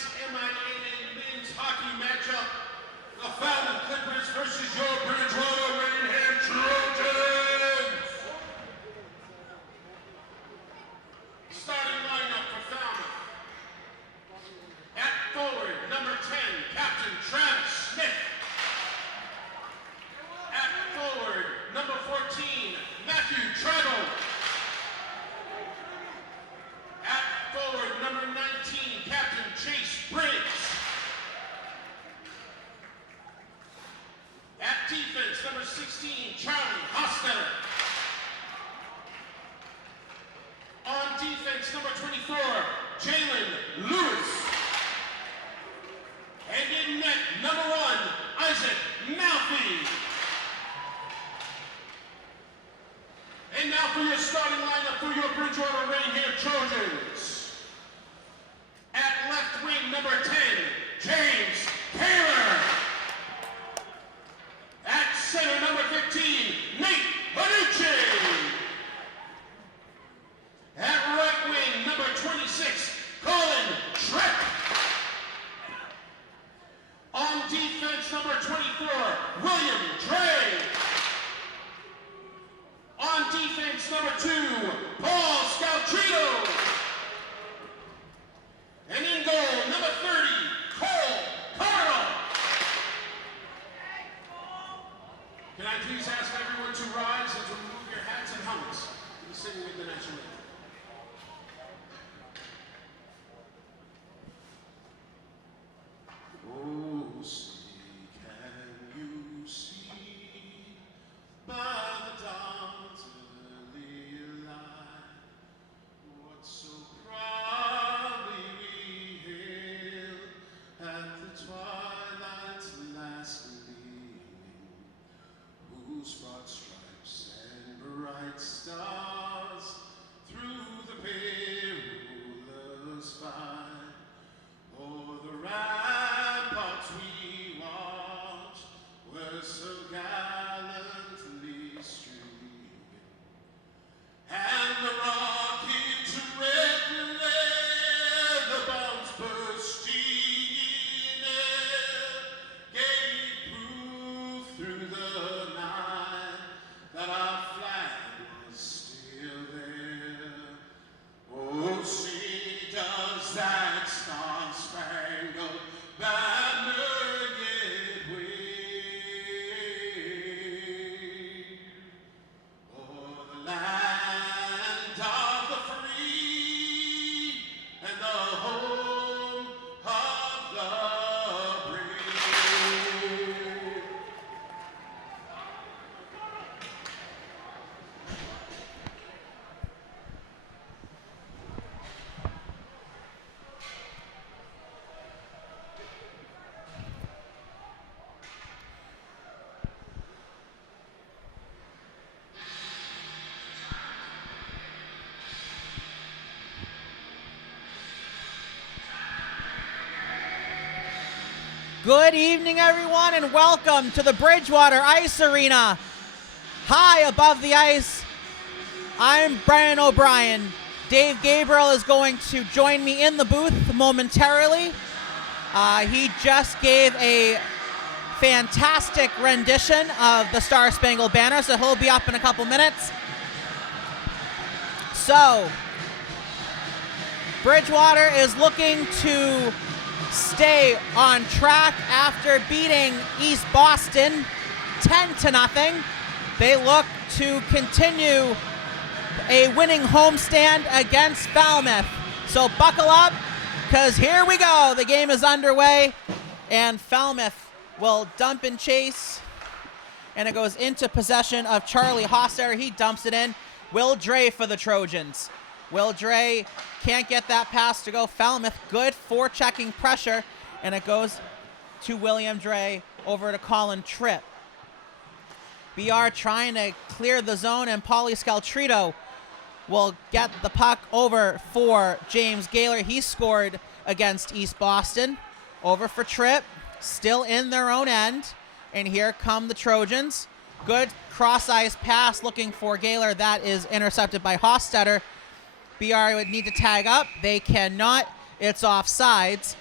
tonight's MIAA men's hockey matchup, the Falmouth Clippers versus your Bridgewater-Raynham Trojans. Starting lineup for Falmouth. At forward, number 10, Captain Travis Smith. At forward, number 14, Matthew Treadle. At forward, number 19, Captain Chase Briggs. At defense, number 16, Charlie Hostetter. On defense, number 24, Jalen Lewis. And in net, number 1, Isaac Malfi. And now for your starting lineup for your Bridgewater-Raynham Trojans. At left wing, number 10, James Taylor. At center, number 15, Nate Bonucci. At right wing, number 26, Colin Tripp. On defense, number 24, William Dre. On defense, number 2, Paul Scaltrito. And in goal, number 30, Cole Carl. Can I please ask everyone to rise and to remove your hats and helmets? We'll be singing with the national anthem. Oh, see, can you see by the dawn's early light what so proudly we hailed at the twilight's last gleaming, whose broad stripes and bright stars through the perilous fight o'er the ramparts we watched were so gallantly streaming, and the rocket red leather bombs bursting in air gave proof through the night that our flag was still there. Oh, see, does that star-spangled banner yet wave o'er the land of the free and the home of the brave? Good evening, everyone, and welcome to the Bridgewater Ice Arena. High above the ice, I'm Brian O'Brien. Dave Gabriel is going to join me in the booth momentarily. He just gave a fantastic rendition of the Star Spangled Banner, so he'll be up in a couple minutes. So, Bridgewater is looking to stay on track after beating East Boston 10-0. They look to continue a winning homestand against Falmouth. So buckle up, because here we go. The game is underway, and Falmouth will dump and chase, and it goes into possession of Charlie Hostetter. He dumps it in. Will Dre for the Trojans. Will Dre can't get that pass to go. Falmouth, good forechecking pressure, and it goes to William Dre over to Colin Tripp. BR trying to clear the zone, and Paulie Scaltrito will get the puck over for James Gaylor. He scored against East Boston. Over for Tripp, still in their own end, and here come the Trojans. Good cross-ice pass looking for Gaylor. That is intercepted by Hostetter. BR would need to tag up. They cannot. It's offsides.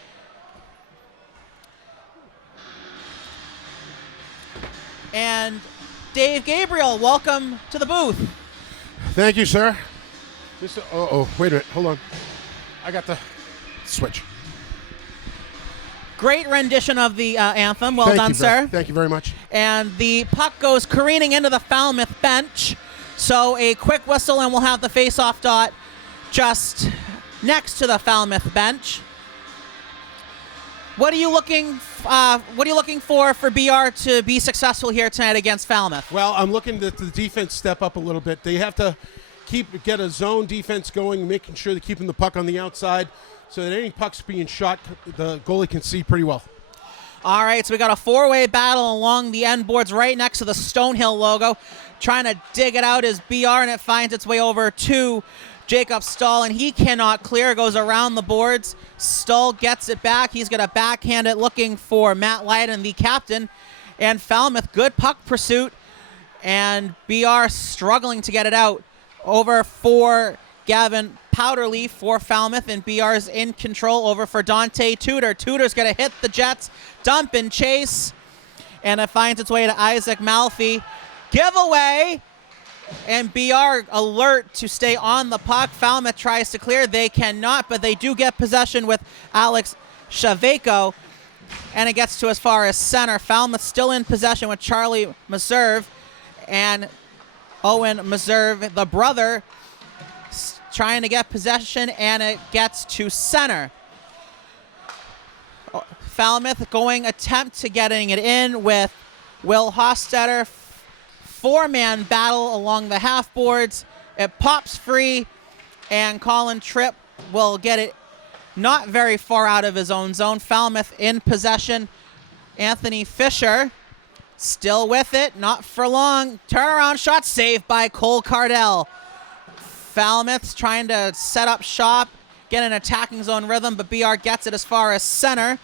And Dave Gabriel, welcome to the booth. Thank you, sir. Wait a minute. Hold on. I got the switch. Great rendition of the anthem. Well Thank done, you, sir. Thank you very much. And the puck goes careening into the Falmouth bench. So a quick whistle and we'll have the face-off dot just next to the Falmouth bench. What are you looking for BR to be successful here tonight against Falmouth? Well, I'm looking that the defense step up a little bit. They have to get a zone defense going, making sure they're keeping the puck on the outside so that any pucks being shot, the goalie can see pretty well. All right, so we got a four-way battle along the end boards right next to the Stonehill logo. Trying to dig it out is BR, and it finds its way over to Jacob Stahl, and he cannot clear. Goes around the boards. Stahl gets it back. He's going to backhand it, looking for Matt Lyden, the captain. And Falmouth, good puck pursuit, and BR struggling to get it out. Over for Gavin Powderleaf for Falmouth, and BR's in control. Over for Dante Tudor. Tudor's going to hit the Jets, dump and chase, and it finds its way to Isaac Malfi. Giveaway, and BR alert to stay on the puck. Falmouth tries to clear. They cannot, but they do get possession with Alex Shaveiko, and it gets to as far as center. Falmouth still in possession with Charlie Meserve, and Owen Meserve, the brother, trying to get possession, and it gets to center. Falmouth going attempt to getting it in with Will Hostetter. Four-man battle along the half boards. It pops free, and Colin Tripp will get it not very far out of his own zone. Falmouth in possession. Anthony Fisher still with it, not for long. Turnaround shot saved by Cole Cardell. Falmouth's trying to set up shop, get an attacking zone rhythm, but BR gets it as far as center.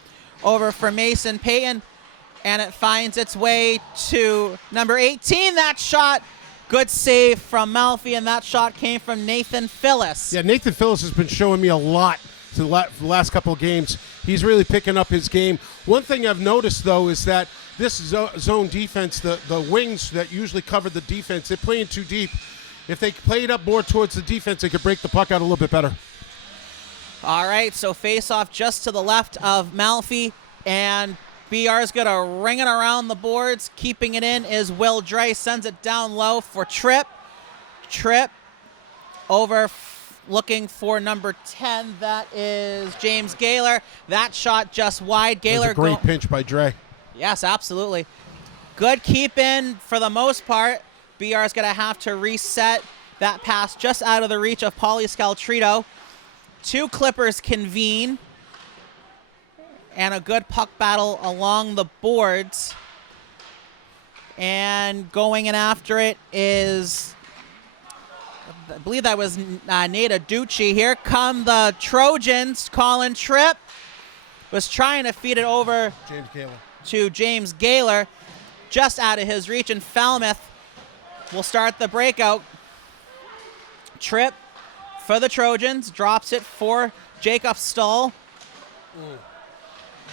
Over for Mason Payton, and it finds its way to number 18. That shot, good save from Malfi, and that shot came from Nathan Phillis. Yeah, Nathan Phillis has been showing me a lot for the last couple of games. He's really picking up his game. One thing I've noticed, though, is that this zone defense, the wings that usually cover the defense, they're playing too deep. If they played up more towards the defense, they could break the puck out a little bit better. All right, so face-off just to the left of Malfi, and BR's going to ring it around the boards. Keeping it in is Will Dre. Sends it down low for Tripp. Tripp over looking for number 10. That is James Gaylor. That shot just wide. Gaylor, that was a great pinch by Dre. Yes, absolutely. Good keep in for the most part. BR's going to have to reset that pass just out of the reach of Paulie Scaltrito. Two Clippers convene, and a good puck battle along the boards. And going in after it is, I believe that was Nate Ducci. Here come the Trojans. Colin Tripp was trying to feed it over to James Gaylor, just out of his reach, and Falmouth will start the breakout. Tripp for the Trojans, drops it for Jacob Stahl.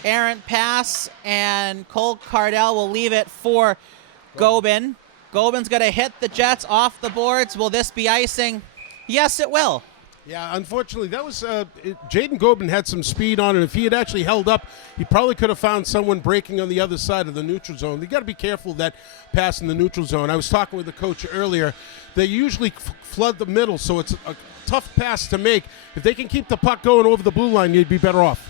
Errant pass, and Cole Cardell will leave it for Gobin. Gobin's going to hit the Jets off the boards. Will this be icing? Yes, it will. Yeah, unfortunately, that was Jaden Gobin had some speed on it. If he had actually held up, he probably could have found someone breaking on the other side of the neutral zone. You got to be careful of that pass in the neutral zone. I was talking with the coach earlier. They usually flood the middle, so it's a tough pass to make. If they can keep the puck going over the blue line, you'd be better off.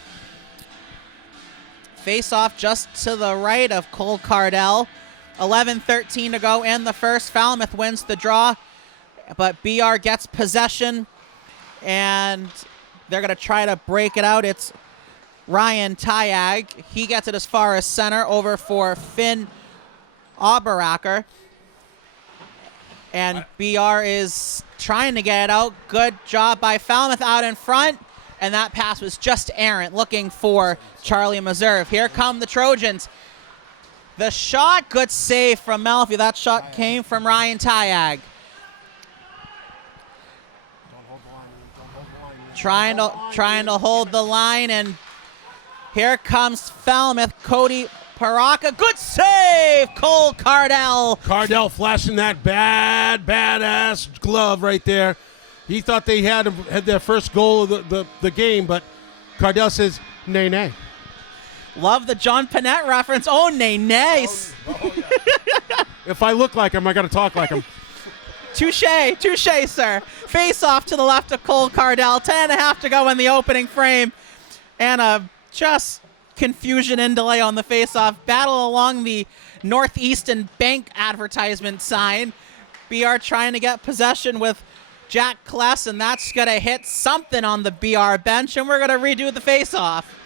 Face-off just to the right of Cole Cardell. 11:13 to go in the first. Falmouth wins the draw, but BR gets possession, and they're going to try to break it out. It's Ryan Tyag. He gets it as far as center, over for Finn Oberacker. And BR is trying to get it out. Good job by Falmouth out in front. And that pass was just errant, looking for Charlie Meserve. Here come the Trojans. The shot, good save from Malfi. That shot came from Ryan Tyag. Trying to hold the line, and here comes Falmouth. Cody Paraka, good save! save, Cole Cardell. Cardell flashing that badass glove right there. He thought they had their first goal of the game, but Cardell says, nay, nay. Love the John Panette reference. Oh, nay, nay. Oh, yeah. If I look like him, I got to talk like him. Touche, sir. Face off to the left of Cole Cardell. 10.5 to go in the opening frame. And just confusion and delay on the face-off. Battle along the Northeastern Bank advertisement sign. BR trying to get possession with Jack Kless, and that's going to hit something on the BR bench, and we're going to redo the face-off.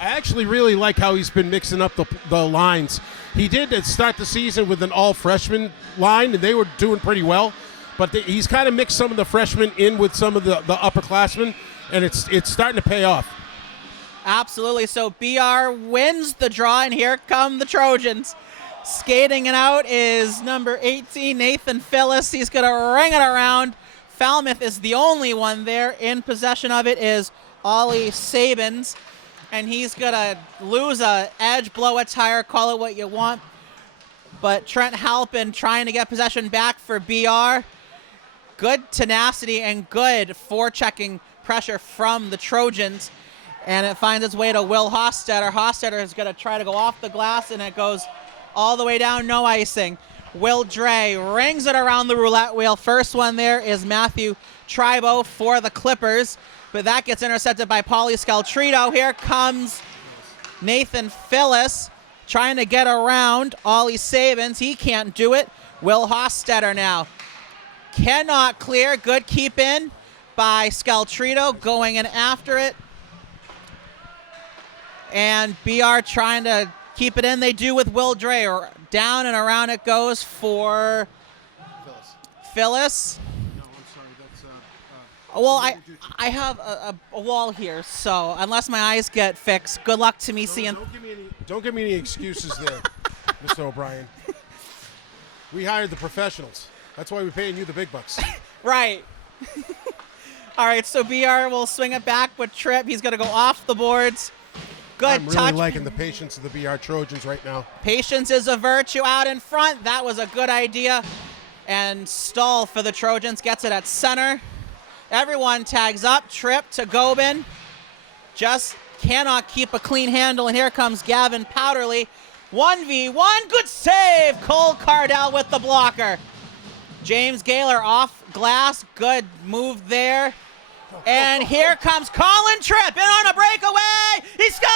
I actually really like how he's been mixing up the lines. He did start the season with an all-freshman line, and they were doing pretty well. But he's kind of mixed some of the freshmen in with some of the upperclassmen, and it's starting to pay off. Absolutely. So BR wins the draw, and here come the Trojans. Skating it out is number 18, Nathan Phyllis. He's going to ring it around. Falmouth is the only one there. In possession of it is Ollie Sabins. And he's going to lose a edge, blow a tire, call it what you want. But Trent Halpin trying to get possession back for BR. Good tenacity and good forechecking pressure from the Trojans. And it finds its way to Will Hostetter. Hostetter is going to try to go off the glass, and it goes all the way down, no icing. Will Dre rings it around the roulette wheel. First one there is Matthew Tribo for the Clippers. But that gets intercepted by Paulie Scaltrito. Here comes Nathan Phyllis trying to get around Ollie Sabins. He can't do it. Will Hostetter now. Cannot clear. Good keep in by Scaltrito going in after it. And BR trying to keep it in. They do with Will Dre. Down and around it goes for Phyllis. Well, I have a wall here, so unless my eyes get fixed, good luck to me seeing. Don't give me any excuses there, Mr. O'Brien. We hired the professionals. That's why we're paying you the big bucks. Right. All right, so BR will swing it back with Tripp. He's going to go off the boards. Good I'm really touch. liking the patience of the BR Trojans right now. Patience is a virtue out in front. That was a good idea. And Stahl for the Trojans gets it at center. Everyone tags up. Tripp to Gobin. Just cannot keep a clean handle. And here comes Gavin Powderly. 1v1. Good save. Cole Cardell with the blocker. James Gaylor off glass. Good move there. And here comes Colin Tripp in on a breakaway. He scores!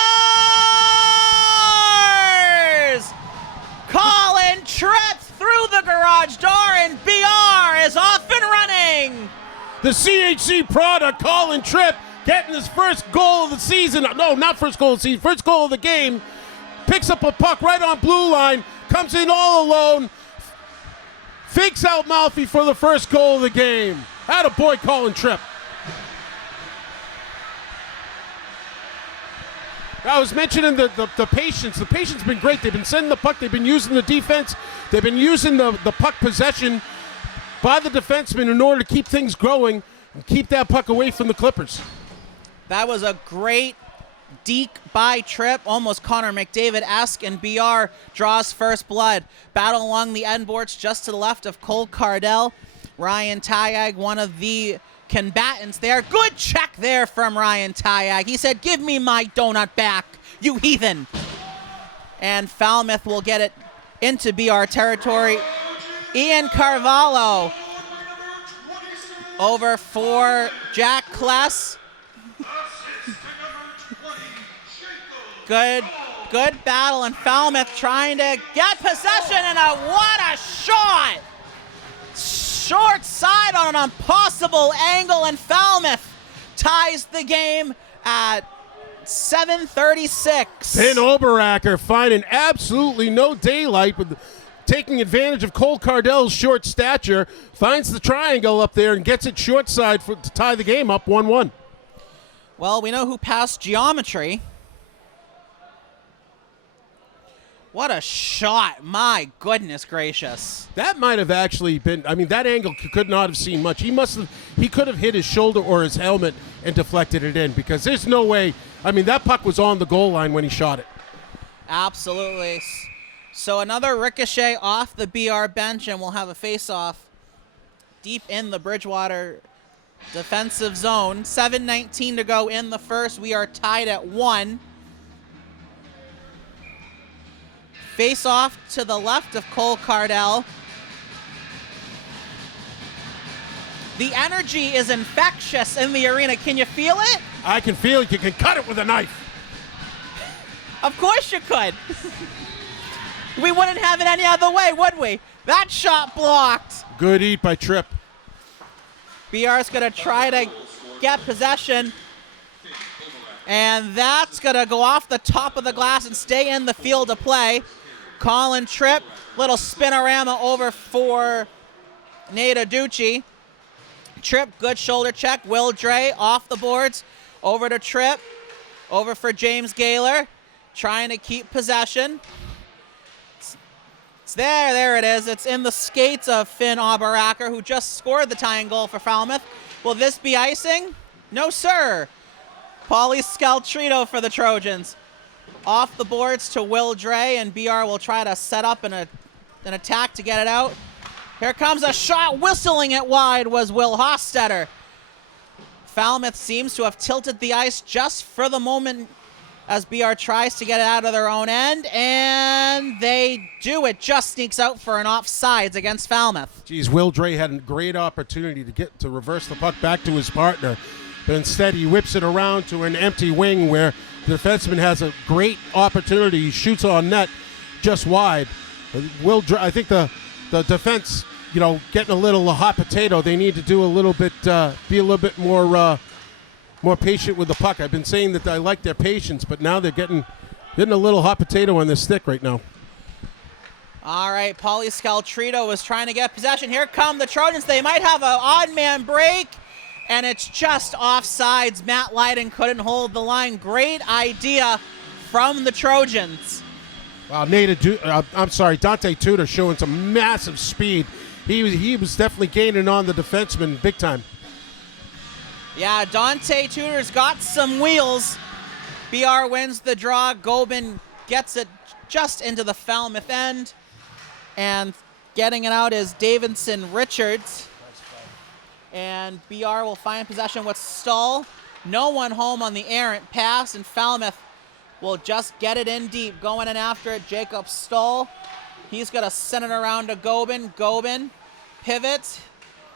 Colin Tripp through the garage door, and BR is off and running. The CHC product, Colin Tripp, getting his first goal of the season. No, not first goal of the season, first goal of the game. Picks up a puck right on blue line, comes in all alone, fakes out Malfi for the first goal of the game. Atta boy, Colin Tripp. I was mentioning the patience. The patience has been great. They've been sending the puck. They've been using the defense. They've been using the puck possession by the defenseman in order to keep things growing and keep that puck away from the Clippers. That was a great deke by Tripp, almost Connor McDavid-esque, and BR draws first blood. Battle along the end boards just to the left of Cole Cardell. Ryan Tayag, one of the combatants there. Good check there from Ryan Tayag. He said, "Give me my donut back, you heathen." And Falmouth will get it into BR territory. Ian Carvalho over for Jack Kless. Good battle, and Falmouth trying to get possession, and what a shot! Short side on an impossible angle, and Falmouth ties the game at 7:36. Ben Oberacker finding absolutely no daylight with taking advantage of Cole Cardell's short stature, finds the triangle up there and gets it short side to tie the game up 1-1. Well, we know who passed geometry. What a shot. My goodness gracious. That might have actually been, I mean, that angle could not have seen much. He could have hit his shoulder or his helmet and deflected it in, because there's no way, I mean, that puck was on the goal line when he shot it. Absolutely. So another ricochet off the BR bench, and we'll have a face-off deep in the Bridgewater defensive zone. 7:19 to go in the first. We are tied at 1. Face-off to the left of Cole Cardell. The energy is infectious in the arena. Can you feel it? I can feel it. You can cut it with a knife. Of course you could. We wouldn't have it any other way, would we? That shot blocked. Good eat by Tripp. BR's going to try to get possession. And that's going to go off the top of the glass and stay in the field of play. Colin Tripp, little spinorama over for Nate Aducci. Tripp, good shoulder check. Will Dre off the boards. Over to Tripp. Over for James Gaylor. Trying to keep possession. It's there. There it is. It's in the skates of Finn Oberacker, who just scored the tying goal for Falmouth. Will this be icing? No, sir. Paulie Scaltrito for the Trojans. Off the boards to Will Dre, and BR will try to set up an attack to get it out. Here comes a shot. Whistling it wide was Will Hostetter. Falmouth seems to have tilted the ice just for the moment as BR tries to get it out of their own end, and they do. It just sneaks out for an offsides against Falmouth. Geez, Will Dre had a great opportunity to reverse the puck back to his partner, but instead he whips it around to an empty wing where the defenseman has a great opportunity. He shoots on net just wide. Will Dre, I think the defense, getting a little hot potato. They need to do a little bit, be a little bit more patient with the puck. I've been saying that I like their patience, but now they're getting a little hot potato on their stick right now. All right, Paulie Scaltrito was trying to get possession. Here come the Trojans. They might have an odd man break, and it's just offsides. Matt Lydon couldn't hold the line. Great idea from the Trojans. Wow, Dante Tudor showing some massive speed. He was definitely gaining on the defenseman big time. Yeah, Dante Tudor's got some wheels. BR wins the draw. Gobin gets it just into the Falmouth end. And getting it out is Davidson Richards. And BR will find possession with Stahl. No one home on the errant pass, and Falmouth will just get it in deep. Going in after it, Jacob Stahl. He's going to send it around to Gobin. Gobin pivots.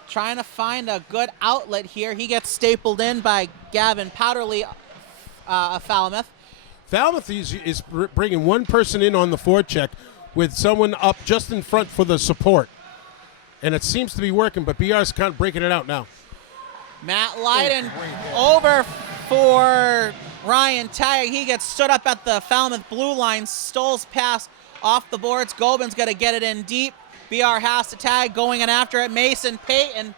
Trying to find a good outlet here. He gets stapled in by Gavin Powderly of Falmouth. Falmouth is bringing one person in on the forecheck with someone up just in front for the support. And it seems to be working, but BR's kind of breaking it out now. Matt Lydon over for Ryan Tagg. He gets stood up at the Falmouth blue line. Stoll's pass off the boards. Gobin's going to get it in deep. BR has to tag, going in after it. Mason Payton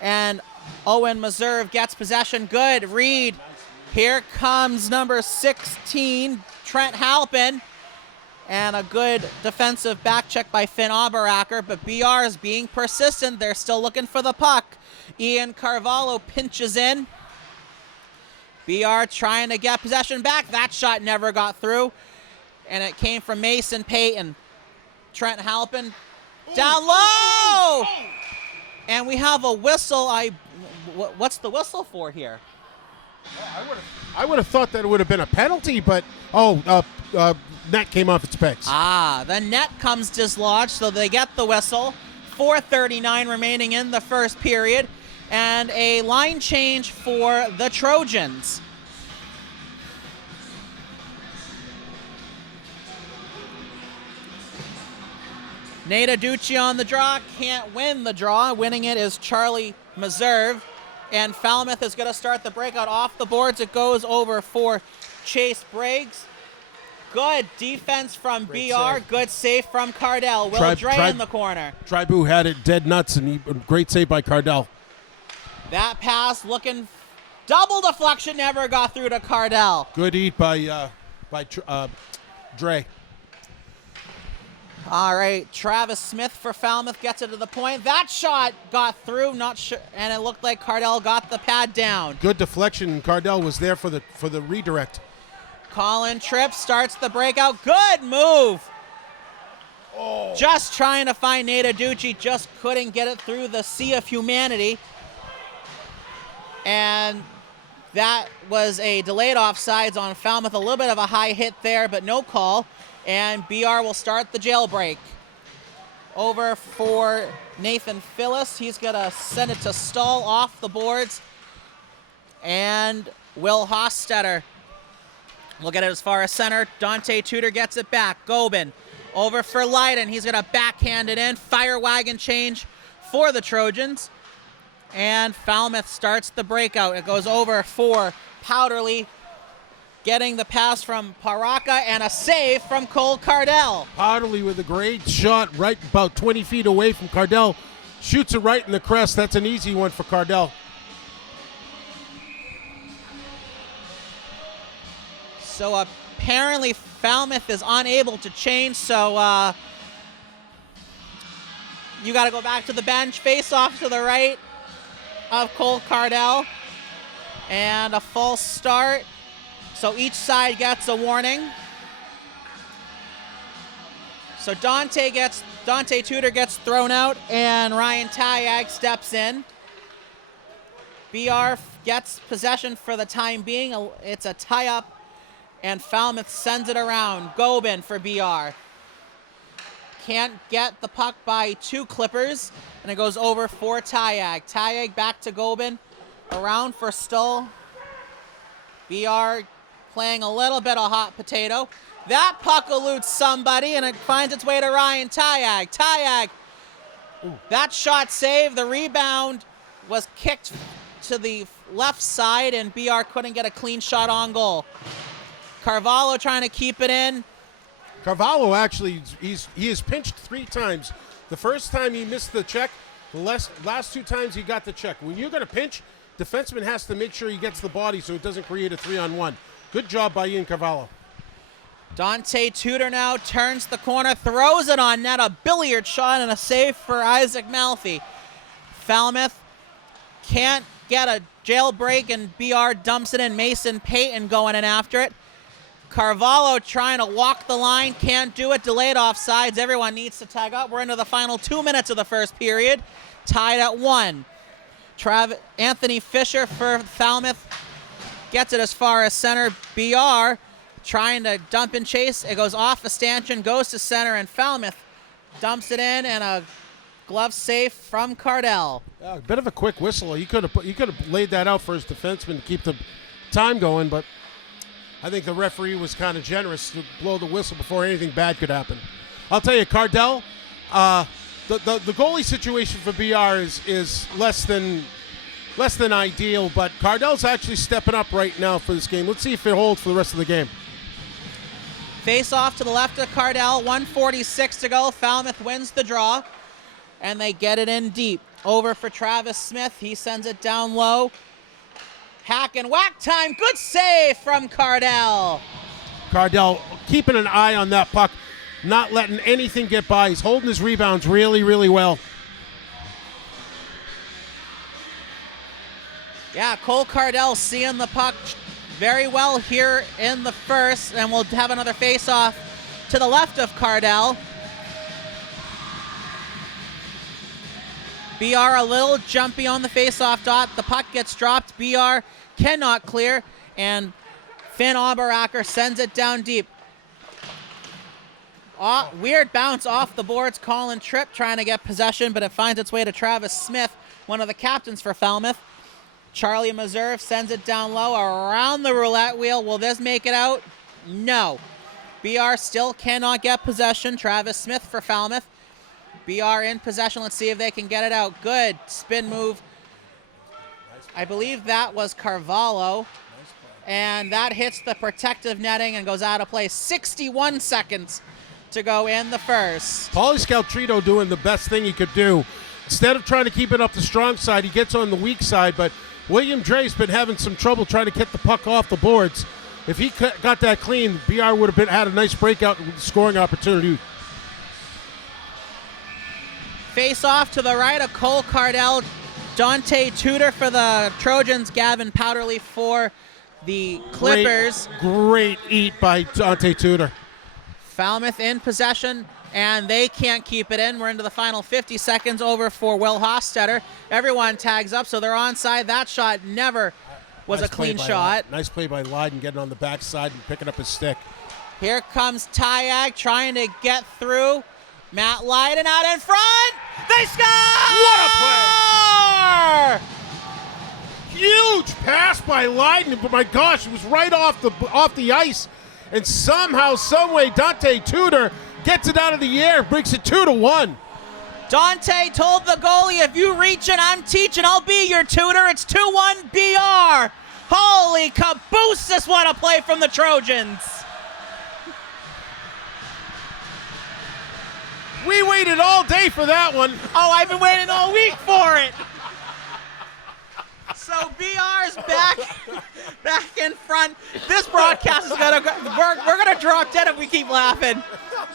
and Owen Meserve gets possession. Good read. Here comes number 16, Trent Halpin. And a good defensive back check by Finn Oberacker, but BR is being persistent. They're still looking for the puck. Ian Carvalho pinches in. BR trying to get possession back. That shot never got through. And it came from Mason Payton. Trent Halpin down low. And we have a whistle. What's the whistle for here? I would have thought that it would have been a penalty, but net came off its pegs. The net comes dislodged, so they get the whistle. 4:39 remaining in the first period, and a line change for the Trojans. Nate Aducci on the draw, can't win the draw. Winning it is Charlie Meserve. And Falmouth is going to start the breakout off the boards. It goes over for Chase Briggs. Good defense from BR. Save. Good save from Cardell. Will Dre in the corner. Tribu had it dead nuts, and great save by Cardell. That pass looking double deflection, never got through to Cardell. Good eat by Dre. All right, Travis Smith for Falmouth gets it to the point. That shot got through, not sure, and it looked like Cardell got the pad down. Good deflection. Cardell was there for the redirect. Colin Tripp starts the breakout. Good move. Just trying to find Nate Aducci, just couldn't get it through the sea of humanity. And that was a delayed offsides on Falmouth. A little bit of a high hit there, but no call. And BR will start the jailbreak. Over for Nathan Phyllis. He's going to send it to Stahl off the boards. And Will Hostetter will get it as far as center. Dante Tudor gets it back. Gobin over for Leiden. He's going to backhand it in. Fire wagon change for the Trojans. And Falmouth starts the breakout. It goes over for Powderly, getting the pass from Paraka and a save from Cole Cardell. Powderly with a great shot right about 20 feet away from Cardell. Shoots it right in the crest. That's an easy one for Cardell. So apparently Falmouth is unable to change, so you got to go back to the bench. Face off to the right of Cole Cardell. And a false start. So each side gets a warning. So Dante Tudor gets thrown out, and Ryan Tayag steps in. BR gets possession for the time being. It's a tie-up, and Falmouth sends it around. Gobin for BR. Can't get the puck by two Clippers, and it goes over for Tayag. Tayag back to Gobin. Around for Stull. BR playing a little bit of hot potato. That puck eludes somebody, and it finds its way to Ryan Tayag. Tayag, that shot saved. The rebound was kicked to the left side, and BR couldn't get a clean shot on goal. Carvalho trying to keep it in. Carvalho actually, he is pinched 3 times. The first time he missed the check. The last 2 times he got the check. When you're going to pinch, defenseman has to make sure he gets the body so it doesn't create a 3-on-1. Good job by Ian Carvalho. Dante Tudor now turns the corner, throws it on net, a billiard shot and a save for Isaac Malfi. Falmouth can't get a jailbreak, and BR dumps it in. Mason Payton going in after it. Carvalho trying to walk the line, can't do it. Delayed offsides. Everyone needs to tag up. We're into the final 2 minutes of the first period, tied at 1. Anthony Fisher for Falmouth gets it as far as center. BR trying to dump and chase. It goes off a stanchion, goes to center, and Falmouth dumps it in, and a glove save from Cardell. A bit of a quick whistle. He could have laid that out for his defenseman to keep the time going, but I think the referee was kind of generous to blow the whistle before anything bad could happen. I'll tell you, Cardell, the goalie situation for BR is less than ideal, but Cardell's actually stepping up right now for this game. Let's see if it holds for the rest of the game. Face off to the left of Cardell, 1:46 to go. Falmouth wins the draw, and they get it in deep. Over for Travis Smith. He sends it down low. Hack and whack time. Good save from Cardell. Cardell keeping an eye on that puck, not letting anything get by. He's holding his rebounds really, really well. Yeah, Cole Cardell seeing the puck very well here in the first, and we'll have another face-off to the left of Cardell. BR a little jumpy on the face-off dot. The puck gets dropped. BR cannot clear, and Finn Oberacker sends it down deep. Weird bounce off the boards. Colin Tripp trying to get possession, but it finds its way to Travis Smith, one of the captains for Falmouth. Charlie Meserve sends it down low around the roulette wheel. Will this make it out? No. BR still cannot get possession. Travis Smith for Falmouth. BR in possession. Let's see if they can get it out. Good spin move. I believe that was Carvalho. And that hits the protective netting and goes out of play. 61 seconds to go in the first. Paulie Scaltrito doing the best thing he could do. Instead of trying to keep it up the strong side, he gets on the weak side, but William Dre's been having some trouble trying to get the puck off the boards. If he got that clean, BR would have had a nice breakout scoring opportunity. Face off to the right of Cole Cardell. Dante Tudor for the Trojans. Gavin Powderly for the Clippers. Great eat by Dante Tudor. Falmouth in possession, and they can't keep it in. We're into the final 50 seconds. Over for Will Hostetter. Everyone tags up, so they're onside. That shot never was Nice a clean play by shot. Nice play by Lydon, getting on the backside and picking up his stick. Here comes Tyag trying to get through. Matt Lydon out in front. They score! What a play! Huge pass by Lydon, but my gosh, it was right off the ice. And somehow, someway, Dante Tudor gets it out of the air, brings it 2-1. Dante told the goalie, if you reach it, I'm teaching. I'll be your tutor. It's 2-1 BR. Holy caboose, this what a play from the Trojans. We waited all day for that one. Oh, I've been waiting all week for it. So BR's back in front. This broadcast is we're gonna drop dead if we keep laughing.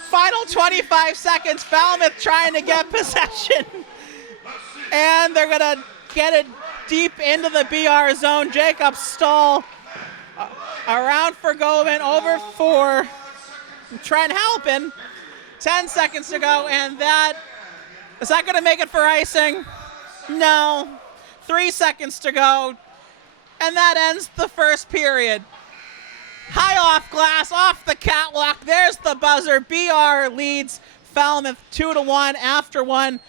Final 25 seconds. Falmouth trying to get possession, and they're gonna get it deep into the BR zone. Jacob Stahl around for Govan, over for Trent Halpin. 10 seconds to go, and is that gonna make it for icing? No. 3 seconds to go, and that ends the first period. High off glass, off the catwalk. There's the buzzer. BR leads Falmouth 2-1 after one.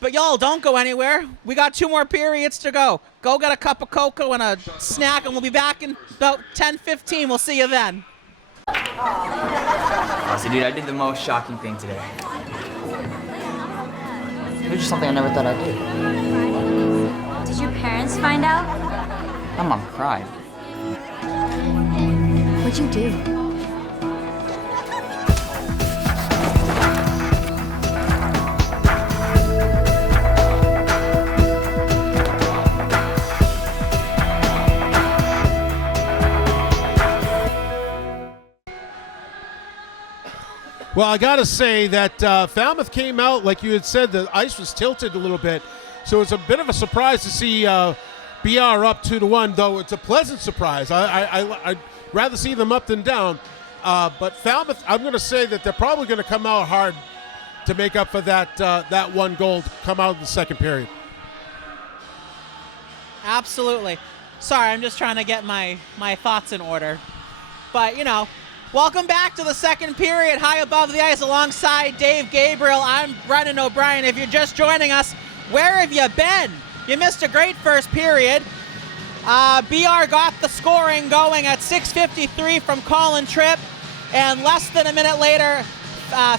But y'all, don't go anywhere. We got 2 more periods to go. Go get a cup of cocoa and a snack, and we'll be back in about 10:15. We'll see you then. So dude, I did the most shocking thing today. It was just something I never thought I'd do. Did your parents find out? My mom cried. What'd you do? Well, I got to say that Falmouth came out, like you had said, the ice was tilted a little bit. So it's a bit of a surprise to see BR up 2-1, though it's a pleasant surprise. I'd rather see them up than down. But Falmouth, I'm going to say that they're probably going to come out hard to make up for that one goal to come out in the second period. Absolutely. Sorry, I'm just trying to get my thoughts in order. But, welcome back to the second period, high above the ice alongside Dave Gabriel. I'm Brendan O'Brien. If you're just joining us, where have you been? You missed a great first period. BR got the scoring going at 6:53 from Colin Tripp, and less than a minute later,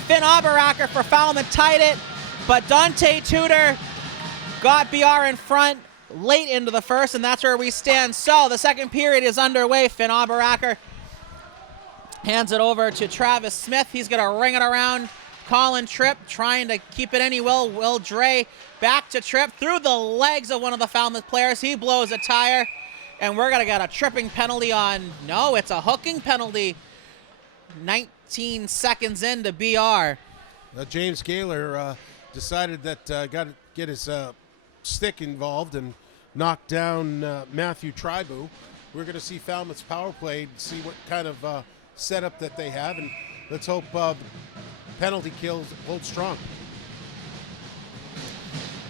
Finn Oberacker for Falmouth tied it, but Dante Tudor got BR in front late into the first, and that's where we stand. So the second period is underway. Finn Oberacker hands it over to Travis Smith. He's going to ring it around. Colin Tripp trying to keep it in. He will. Will Dre back to Tripp through the legs of one of the Falmouth players. He blows a tire, and we're going to get a tripping penalty on. No, it's a hooking penalty. 19 seconds into BR. James Gaylor decided that got to get his stick involved and knock down Matthew Tribu. We're going to see Falmouth's power play and see what kind of setup that they have, and let's hope penalty kills hold strong.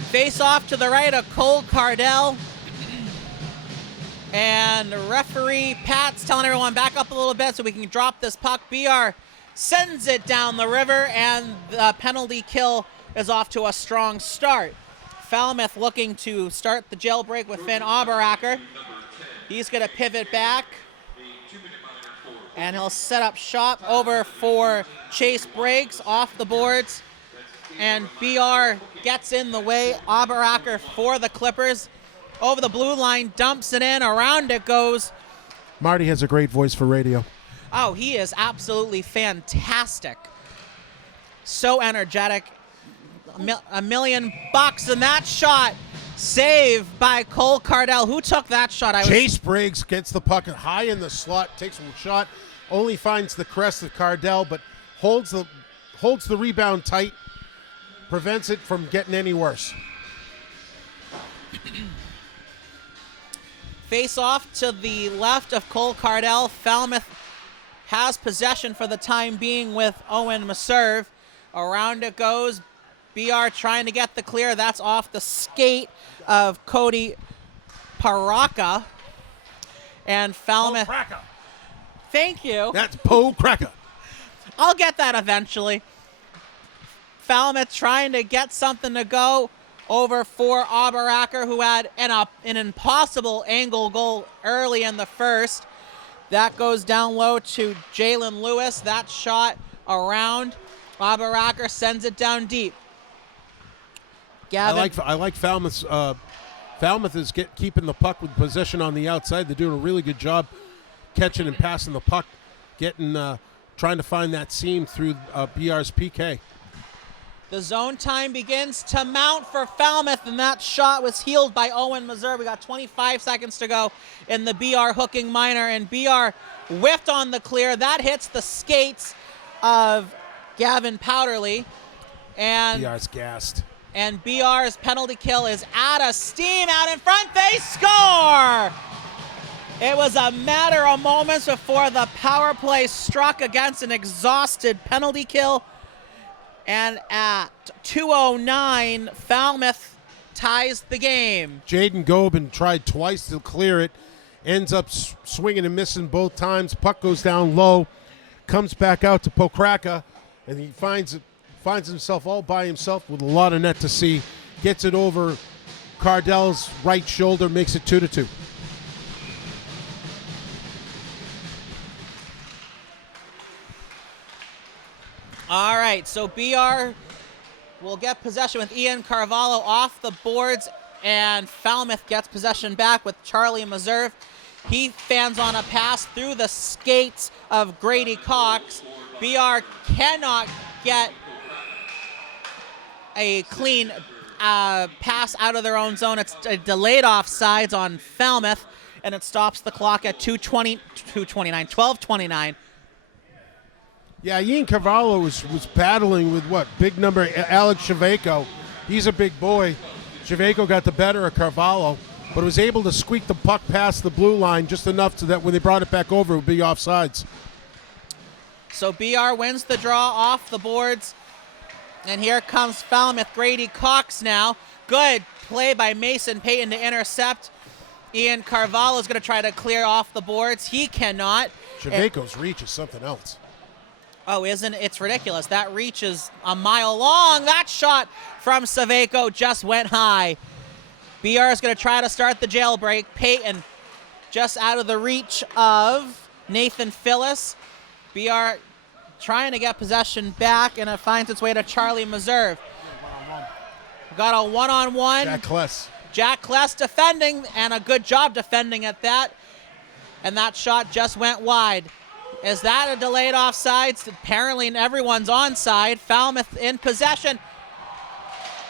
Face off to the right of Cole Cardell. And referee Pat's telling everyone back up a little bit so we can drop this puck. BR sends it down the river, and the penalty kill is off to a strong start. Falmouth looking to start the jailbreak with Finn Oberacker. He's going to pivot back, and he'll set up shop over for Chase Briggs off the boards. And BR gets in the way. Oberacker for the Clippers. Over the blue line, dumps it in. Around it goes. Marty has a great voice for radio. Oh, he is absolutely fantastic. So energetic. $1 million, and that shot saved by Cole Cardell. Who took that shot? Chase Briggs gets the puck high in the slot, takes a shot, only finds the crest of Cardell, but holds the rebound tight, prevents it from getting any worse. Face off to the left of Cole Cardell. Falmouth has possession for the time being with Owen Meserve. Around it goes. BR trying to get the clear. That's off the skate of Cody Paraka. And Falmouth. Cracker. Thank you. That's Poe Cracker. I'll get that eventually. Falmouth trying to get something to go over for Oberacker, who had an impossible angle goal early in the first. That goes down low to Jalen Lewis. That shot around. Oberacker sends it down deep. Gavin. I like Falmouth's. Falmouth is keeping the puck with possession on the outside. They're doing a really good job catching and passing the puck, trying to find that seam through BR's PK. The zone time begins to mount for Falmouth, and that shot was healed by Owen Meserve. We got 25 seconds to go in the BR hooking minor, and BR whiffed on the clear. That hits the skates of Gavin Powderly. And BR's gassed. And BR's penalty kill is out of steam. Out in front, they score! It was a matter of moments before the power play struck against an exhausted penalty kill. And at 2:09, Falmouth ties the game. Jaden Gobin tried twice to clear it, ends up swinging and missing both times. Puck goes down low, comes back out to Pokraka, and he finds himself all by himself with a lot of net to see. Gets it over Cardell's right shoulder, makes it 2-2. All right, so BR will get possession with Ian Carvalho off the boards, and Falmouth gets possession back with Charlie Meserve. He fans on a pass through the skates of Grady Cox. BR cannot get a clean pass out of their own zone. It's a delayed offsides on Falmouth, and it stops the clock at 12:29. Yeah, Ian Carvalho was battling with big number Alex Shaveiko. He's a big boy. Shaveiko got the better of Carvalho, but was able to squeak the puck past the blue line just enough so that when they brought it back over, it would be offsides. So BR wins the draw off the boards, and here comes Falmouth. Grady Cox now. Good play by Mason Payton to intercept. Ian Carvalho is going to try to clear off the boards. He cannot. Shaveiko's reach is something else. Oh, isn't it? It's ridiculous. That reach is a mile long. That shot from Saveiko just went high. BR is going to try to start the jailbreak. Payton just out of the reach of Nathan Phillis. BR trying to get possession back, and it finds its way to Charlie Meserve. Got a one-on-one. Jack Kless defending, and a good job defending at that. And that shot just went wide. Is that a delayed offsides? Apparently everyone's onside. Falmouth in possession.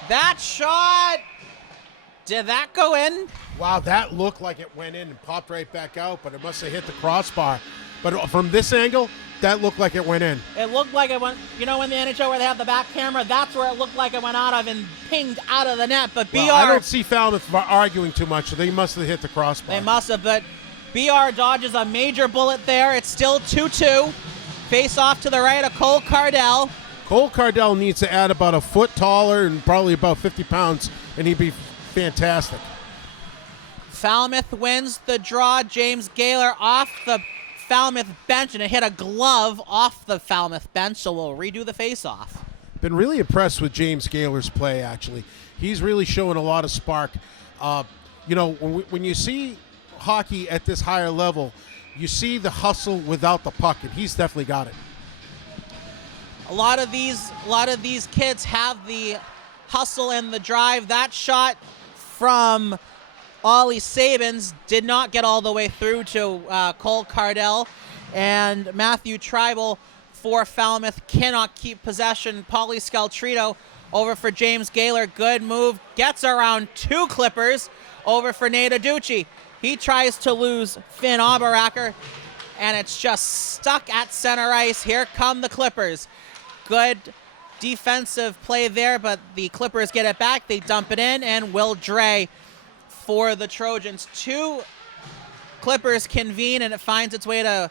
That shot, did that go in? Wow, that looked like it went in and popped right back out, but it must have hit the crossbar. But from this angle, that looked like it went in. It looked like it went, in the NHL where they have the back camera, that's where it looked like it went out of and pinged out of the net. But BR... Well, I don't see Falmouth arguing too much, so they must have hit the crossbar. They must have, but BR dodges a major bullet there. It's still 2-2. Face off to the right of Cole Cardell. Cole Cardell needs to add about a foot taller and probably about 50 pounds, and he'd be fantastic. Falmouth wins the draw. James Gaylor off the Falmouth bench, and it hit a glove off the Falmouth bench, so we'll redo the face-off. Been really impressed with James Gaylor's play, actually. He's really showing a lot of spark. When you see hockey at this higher level, you see the hustle without the puck, and he's definitely got it. A lot of these kids have the hustle and the drive. That shot from Ollie Sabins did not get all the way through to Cole Cardell, and Matthew Tribal for Falmouth cannot keep possession. Paulie Scaltrito over for James Gaylor. Good move. Gets around two Clippers over for Nate Aducci. He tries to lose Finn Oberacker, and it's just stuck at center ice. Here come the Clippers. Good defensive play there, but the Clippers get it back. They dump it in, and Will Dre for the Trojans. 2 Clippers convene, and it finds its way to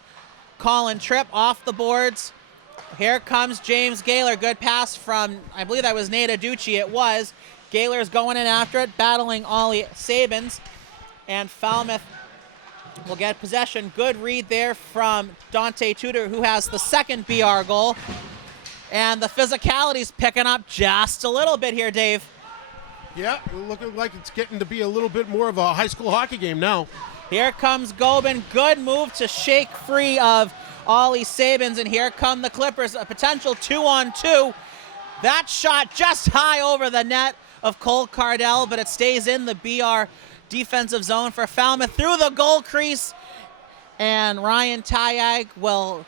Colin Tripp off the boards. Here comes James Gaylor. Good pass from, I believe that was Nate Aducci. It was. Gaylor's going in after it, battling Ollie Sabins. And Falmouth will get possession. Good read there from Dante Tudor, who has the second BR goal. And the physicality's picking up just a little bit here, Dave. Yeah, looking like it's getting to be a little bit more of a high school hockey game now. Here comes Gobin. Good move to shake free of Ollie Sabins, and here come the Clippers. A potential 2-on-2. That shot just high over the net of Cole Cardell, but it stays in the BR defensive zone for Falmouth through the goal crease. And Ryan Tyag will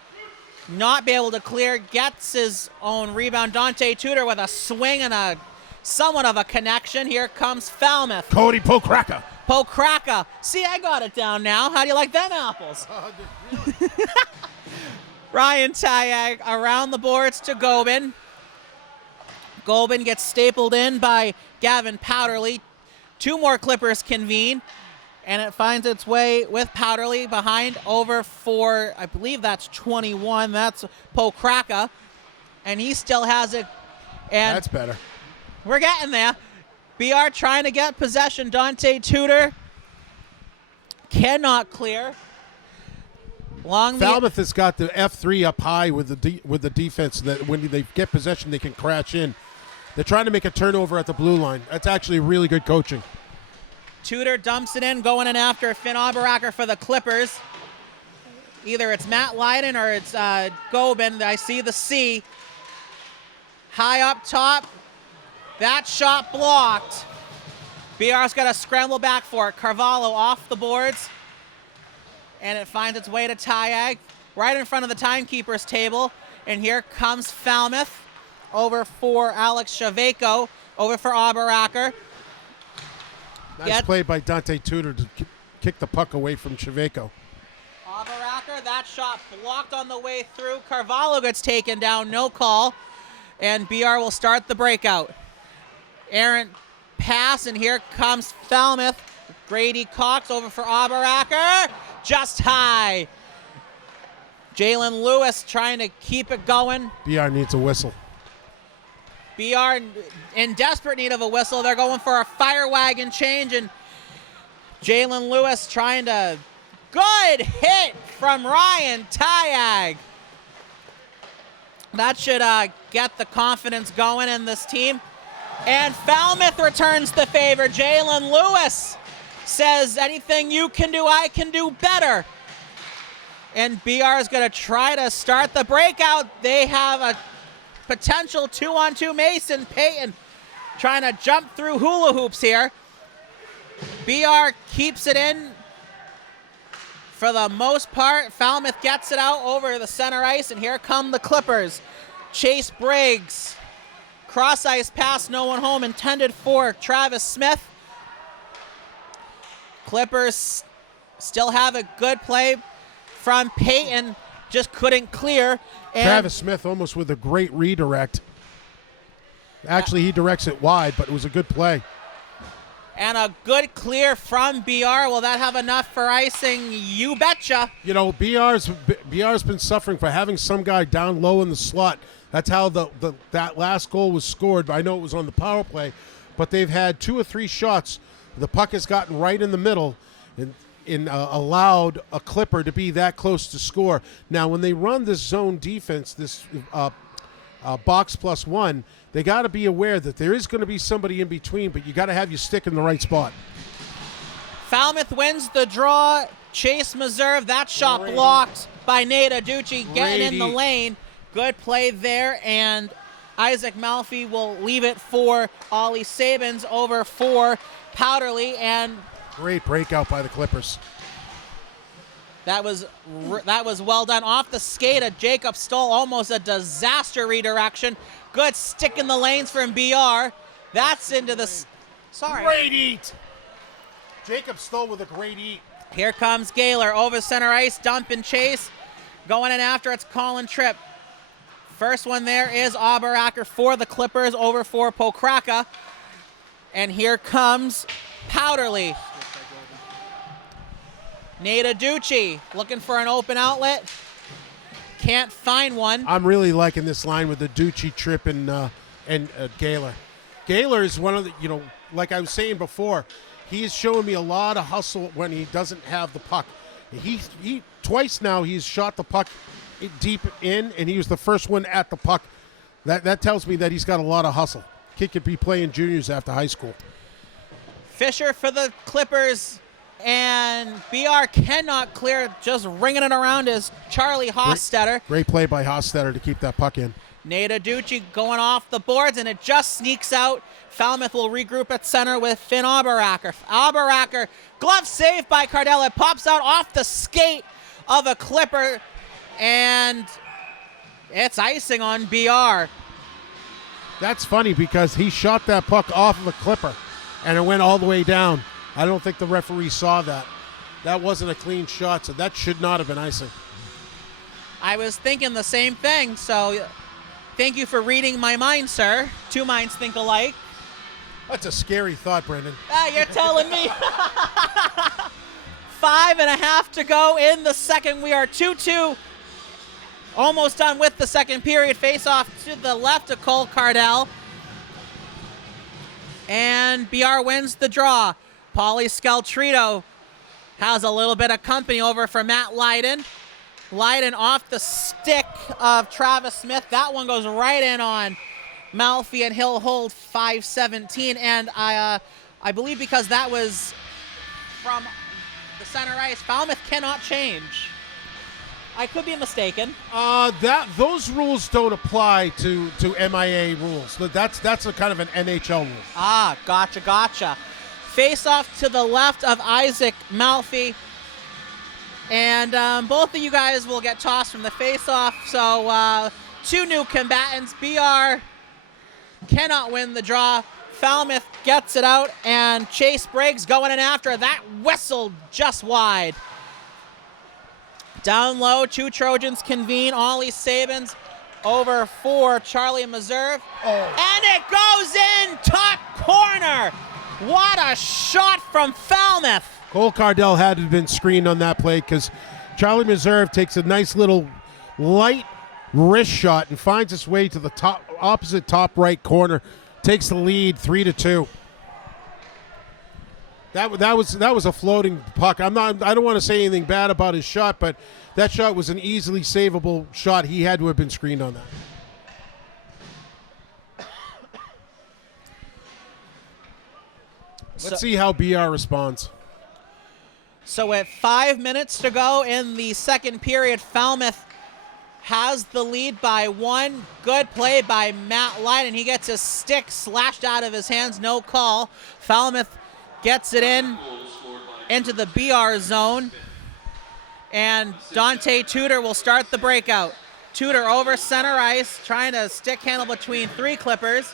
not be able to clear. Gets his own rebound. Dante Tudor with a swing and a somewhat of a connection. Here comes Falmouth. Cody Pokraka. Pokraka. See, I got it down now. How do you like them apples? Ryan Tyag around the boards to Gobin. Gobin gets stapled in by Gavin Powderly. Two more Clippers convene, and it finds its way with Powderly behind over for, I believe that's 21. That's Pokraka, and he still has it. And that's better. We're getting there. BR trying to get possession. Dante Tudor cannot clear. Falmouth has got the F3 up high with the defense, that when they get possession they can crash in. They're trying to make a turnover at the blue line. That's actually really good coaching. Tudor dumps it in, going in after Finn Oberacker for the Clippers. Either it's Matt Leiden or it's Gobin. I see the C. High up top. That shot blocked. BR's got to scramble back for it. Carvalho off the boards. And it finds its way to Tyag, right in front of the timekeeper's table. And here comes Falmouth. Over for Alex Shaveco. Over for Oberacker. Nice play by Dante Tudor to kick the puck away from Shaveco. Oberacker, that shot blocked on the way through. Carvalho gets taken down, no call. And BR will start the breakout. Errant pass, and here comes Falmouth. Grady Cox over for Oberacker. Just high. Jalen Lewis trying to keep it going. BR needs a whistle. BR in desperate need of a whistle. They're going for a fire wagon change, and Jalen Lewis trying to... Good hit from Ryan Tyag. That should get the confidence going in this team. And Falmouth returns the favor. Jalen Lewis says, anything you can do, I can do better. And BR is going to try to start the breakout. They have a potential 2-on-2. Mason Payton trying to jump through hula hoops here. BR keeps it in for the most part. Falmouth gets it out over the center ice, and here come the Clippers. Chase Briggs. Cross ice pass, no one home, intended for Travis Smith. Clippers still have a good play from Payton, just couldn't clear. And Travis Smith almost with a great redirect. Actually, he directs it wide, but it was a good play. And a good clear from BR. Will that have enough for icing? You betcha. You know, BR's been suffering for having some guy down low in the slot. That's how that last goal was scored. I know it was on the power play, but they've had 2 or 3 shots. The puck has gotten right in the middle and allowed a Clipper to be that close to score. Now, when they run this zone defense, this box plus 1, they got to be aware that there is going to be somebody in between, but you got to have your stick in the right spot. Falmouth wins the draw. Chase Meserve, that shot blocked by Nate Aducci, getting in the lane. Good play there, and Isaac Malfi will leave it for Ollie Sabins over for Powderly, and great breakout by the Clippers. That was well done. Off the skate of Jacob Stoll, almost a disaster redirection. Good stick in the lanes from BR. That's into the... Sorry. Great eat. Jacob Stoll with a great eat. Here comes Gaylor over center ice, dump and chase. Going in after, it's Colin Tripp. First one there is Oberacker for the Clippers over for Pokraka. And here comes Powderly. Nate Aducci looking for an open outlet. Can't find one. I'm really liking this line with the Ducci, Tripp, and Gaylor. Gaylor is one of the, like I was saying before, he is showing me a lot of hustle when he doesn't have the puck. He twice now he's shot the puck deep in, and he was the first one at the puck. That tells me that he's got a lot of hustle. Kid could be playing juniors after high school. Fisher for the Clippers, and BR cannot clear. Just ringing it around is Charlie Hostetter. Great play by Hostetter to keep that puck in. Nate Aducci going off the boards, and it just sneaks out. Falmouth will regroup at center with Finn Auberacker. Auberacker, glove saved by Cardell. It pops out off the skate of a Clipper, and it's icing on BR. That's funny because he shot that puck off of a Clipper, and it went all the way down. I don't think the referee saw that. That wasn't a clean shot, so that should not have been icing. I was thinking the same thing, so thank you for reading my mind, sir. Two minds think alike. That's a scary thought, Brendan. You're telling me. 5.5 to go in the second. We are 2-2. Almost done with the second period. Face off to the left of Cole Cardell. And BR wins the draw. Paulie Scaltrito has a little bit of company over for Matt Lydon. Lydon off the stick of Travis Smith. That one goes right in on Malfi, and he'll hold 5-17. And I believe because that was from the center ice, Falmouth cannot change. I could be mistaken. Those rules don't apply to MIA rules. That's a kind of an NHL rule. Gotcha. Face off to the left of Isaac Malfi. And both of you guys will get tossed from the face-off. So two new combatants. BR cannot win the draw. Falmouth gets it out, and Chase Briggs going in after. That whistled just wide. Down low, two Trojans convene. Ollie Sabins over for Charlie Meserve. And it goes in top corner. What a shot from Falmouth. Cole Cardell had to have been screened on that play because Charlie Meserve takes a nice little light wrist shot and finds its way to the opposite top right corner. Takes the lead 3-2. That was a floating puck. I don't want to say anything bad about his shot, but that shot was an easily savable shot. He had to have been screened on that. Let's see how BR responds. So at 5 minutes to go in the second period, Falmouth has the lead by one. Good play by Matt Lydon. He gets his stick slashed out of his hands. No call. Falmouth gets it into the BR zone. And Dante Tudor will start the breakout. Tudor over center ice, trying to stick handle between three Clippers.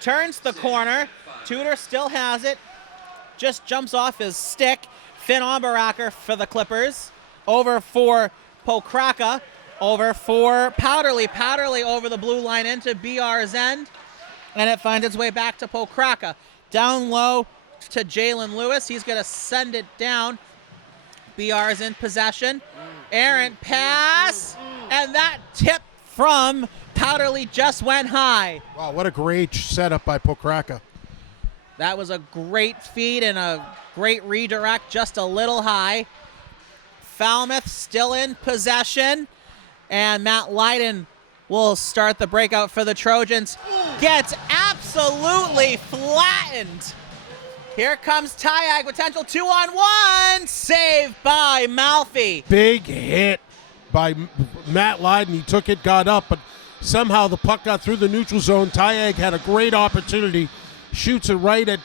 Turns the corner. Tudor still has it. Just jumps off his stick. Finn Auberacker for the Clippers. Over for Pokraka. Over for Powderly. Powderly over the blue line into BR's end. And it finds its way back to Pokraka. Down low to Jalen Lewis. He's going to send it down. BR's in possession. Errant pass. And that tip from Powderly just went high. Wow, what a great setup by Pokraka. That was a great feed and a great redirect, just a little high. Falmouth still in possession, and Matt Lydon will start the breakout for the Trojans. Gets absolutely flattened. Here comes Tyag, potential 2-on-1, saved by Malfi. Big hit by Matt Lydon. He took it, got up, but somehow the puck got through the neutral zone. Tyag had a great opportunity. Shoots it right at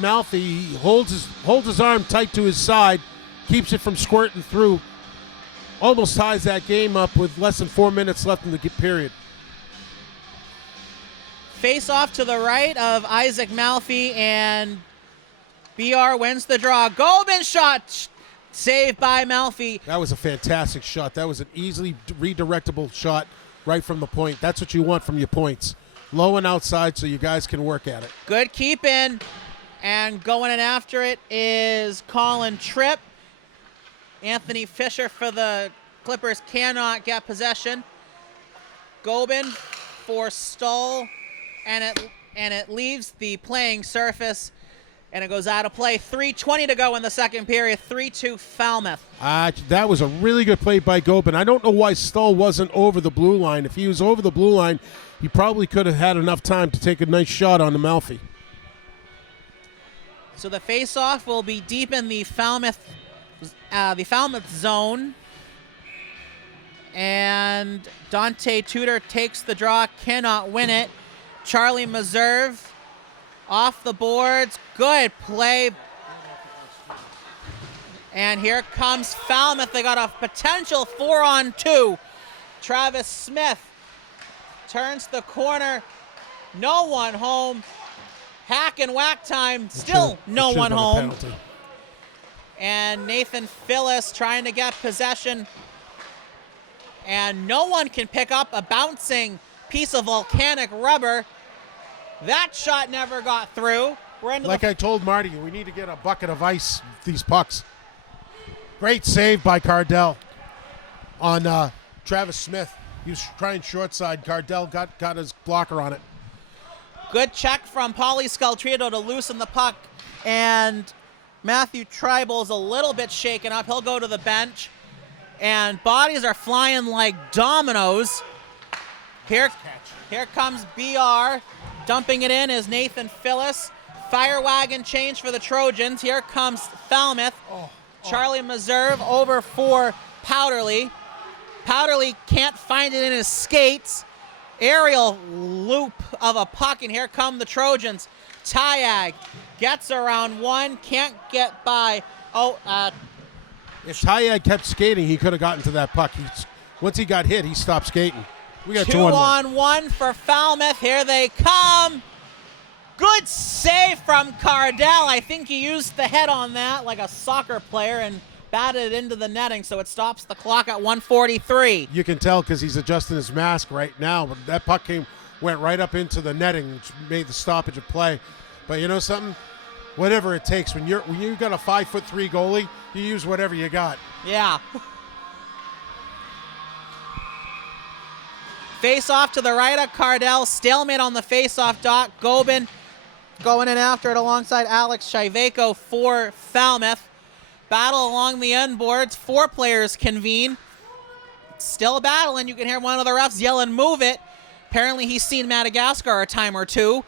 Malfi. He holds his arm tight to his side, keeps it from squirting through. Almost ties that game up with less than 4 minutes left in the period. Face off to the right of Isaac Malfi, and BR wins the draw. Goldman shot saved by Malfi. That was a fantastic shot. That was an easily redirectable shot right from the point. That's what you want from your points. Low and outside so you guys can work at it. Good keep in, and going in after it is Colin Tripp. Anthony Fisher for the Clippers cannot get possession. Gobin for Stoll, and it leaves the playing surface, and it goes out of play. 3:20 to go in the second period. 3-2 Falmouth. That was a really good play by Gobin. I don't know why Stoll wasn't over the blue line. If he was over the blue line, he probably could have had enough time to take a nice shot on the Malfi. So the face-off will be deep in the Falmouth zone. And Dante Tudor takes the draw, cannot win it. Charlie Meserve off the boards. Good play. And here comes Falmouth. They got a potential 4-on-2. Travis Smith turns the corner. No one home. Hack and whack time. Still no one home. And Nathan Phillips trying to get possession. And no one can pick up a bouncing piece of volcanic rubber. That shot never got through. We're into I told Marty, we need to get a bucket of ice with these pucks. Great save by Cardell on Travis Smith. He was trying short side. Cardell got his blocker on it. Good check from Pauly Scultrito to loosen the puck. And Matthew Treibel's a little bit shaken up. He'll go to the bench. And bodies are flying like dominoes. Here comes BR. Dumping it in is Nathan Phillips. Fire wagon change for the Trojans. Here comes Falmouth. Charlie Meserve over for Powderly. Powderly can't find it in his skates. Aerial loop of a puck, and here come the Trojans. Tyag gets around one, can't get by. If Tyag kept skating, he could have gotten to that puck. Once he got hit, he stopped skating. We got 2-on-1 for Falmouth. Here they come. Good save from Cardell. I think he used the head on that like a soccer player and batted it into the netting, so it stops the clock at 1:43. You can tell because he's adjusting his mask right now, but that puck went right up into the netting, which made the stoppage of play. But you know something? Whatever it takes. When you got a 5'3" goalie, you use whatever you got. Yeah. Face off to the right of Cardell. Stalemate on the face-off dot. Gobin going in after it alongside Alex Shiveko for Falmouth. Battle along the end boards. 4 players convene. Still a battle, and you can hear one of the refs yelling, "Move it." Apparently he's seen Madagascar a time or two.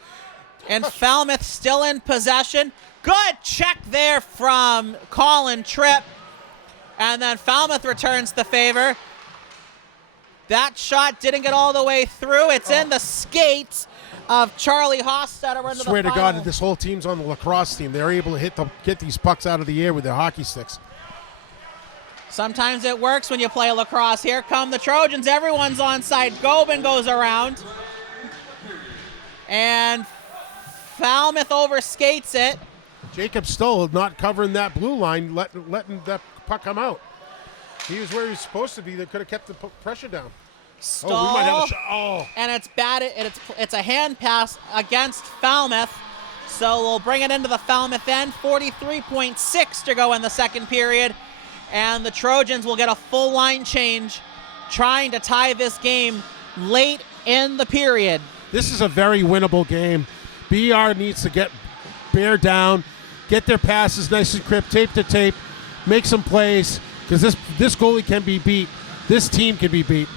And Falmouth still in possession. Good check there from Colin Tripp. And then Falmouth returns the favor. That shot didn't get all the way through. It's in the skates of Charlie Hofstetter. I swear to God, this whole team's on the lacrosse team. They're able to get these pucks out of the air with their hockey sticks. Sometimes it works when you play lacrosse. Here come the Trojans. Everyone's on side. Gobin goes around. And Falmouth overskates it. Jacob Stoll not covering that blue line, letting that puck come out. He was where he was supposed to be. They could have kept the pressure down. Stoll, we might have a shot. And it's batted. It's a hand pass against Falmouth. So we'll bring it into the Falmouth end. 43.6 to go in the second period. And the Trojans will get a full line change, trying to tie this game late in the period. This is a very winnable game. BR needs to bear down, get their passes nice and crisp, tape to tape, make some plays, because this goalie can be beat. This team can be beat.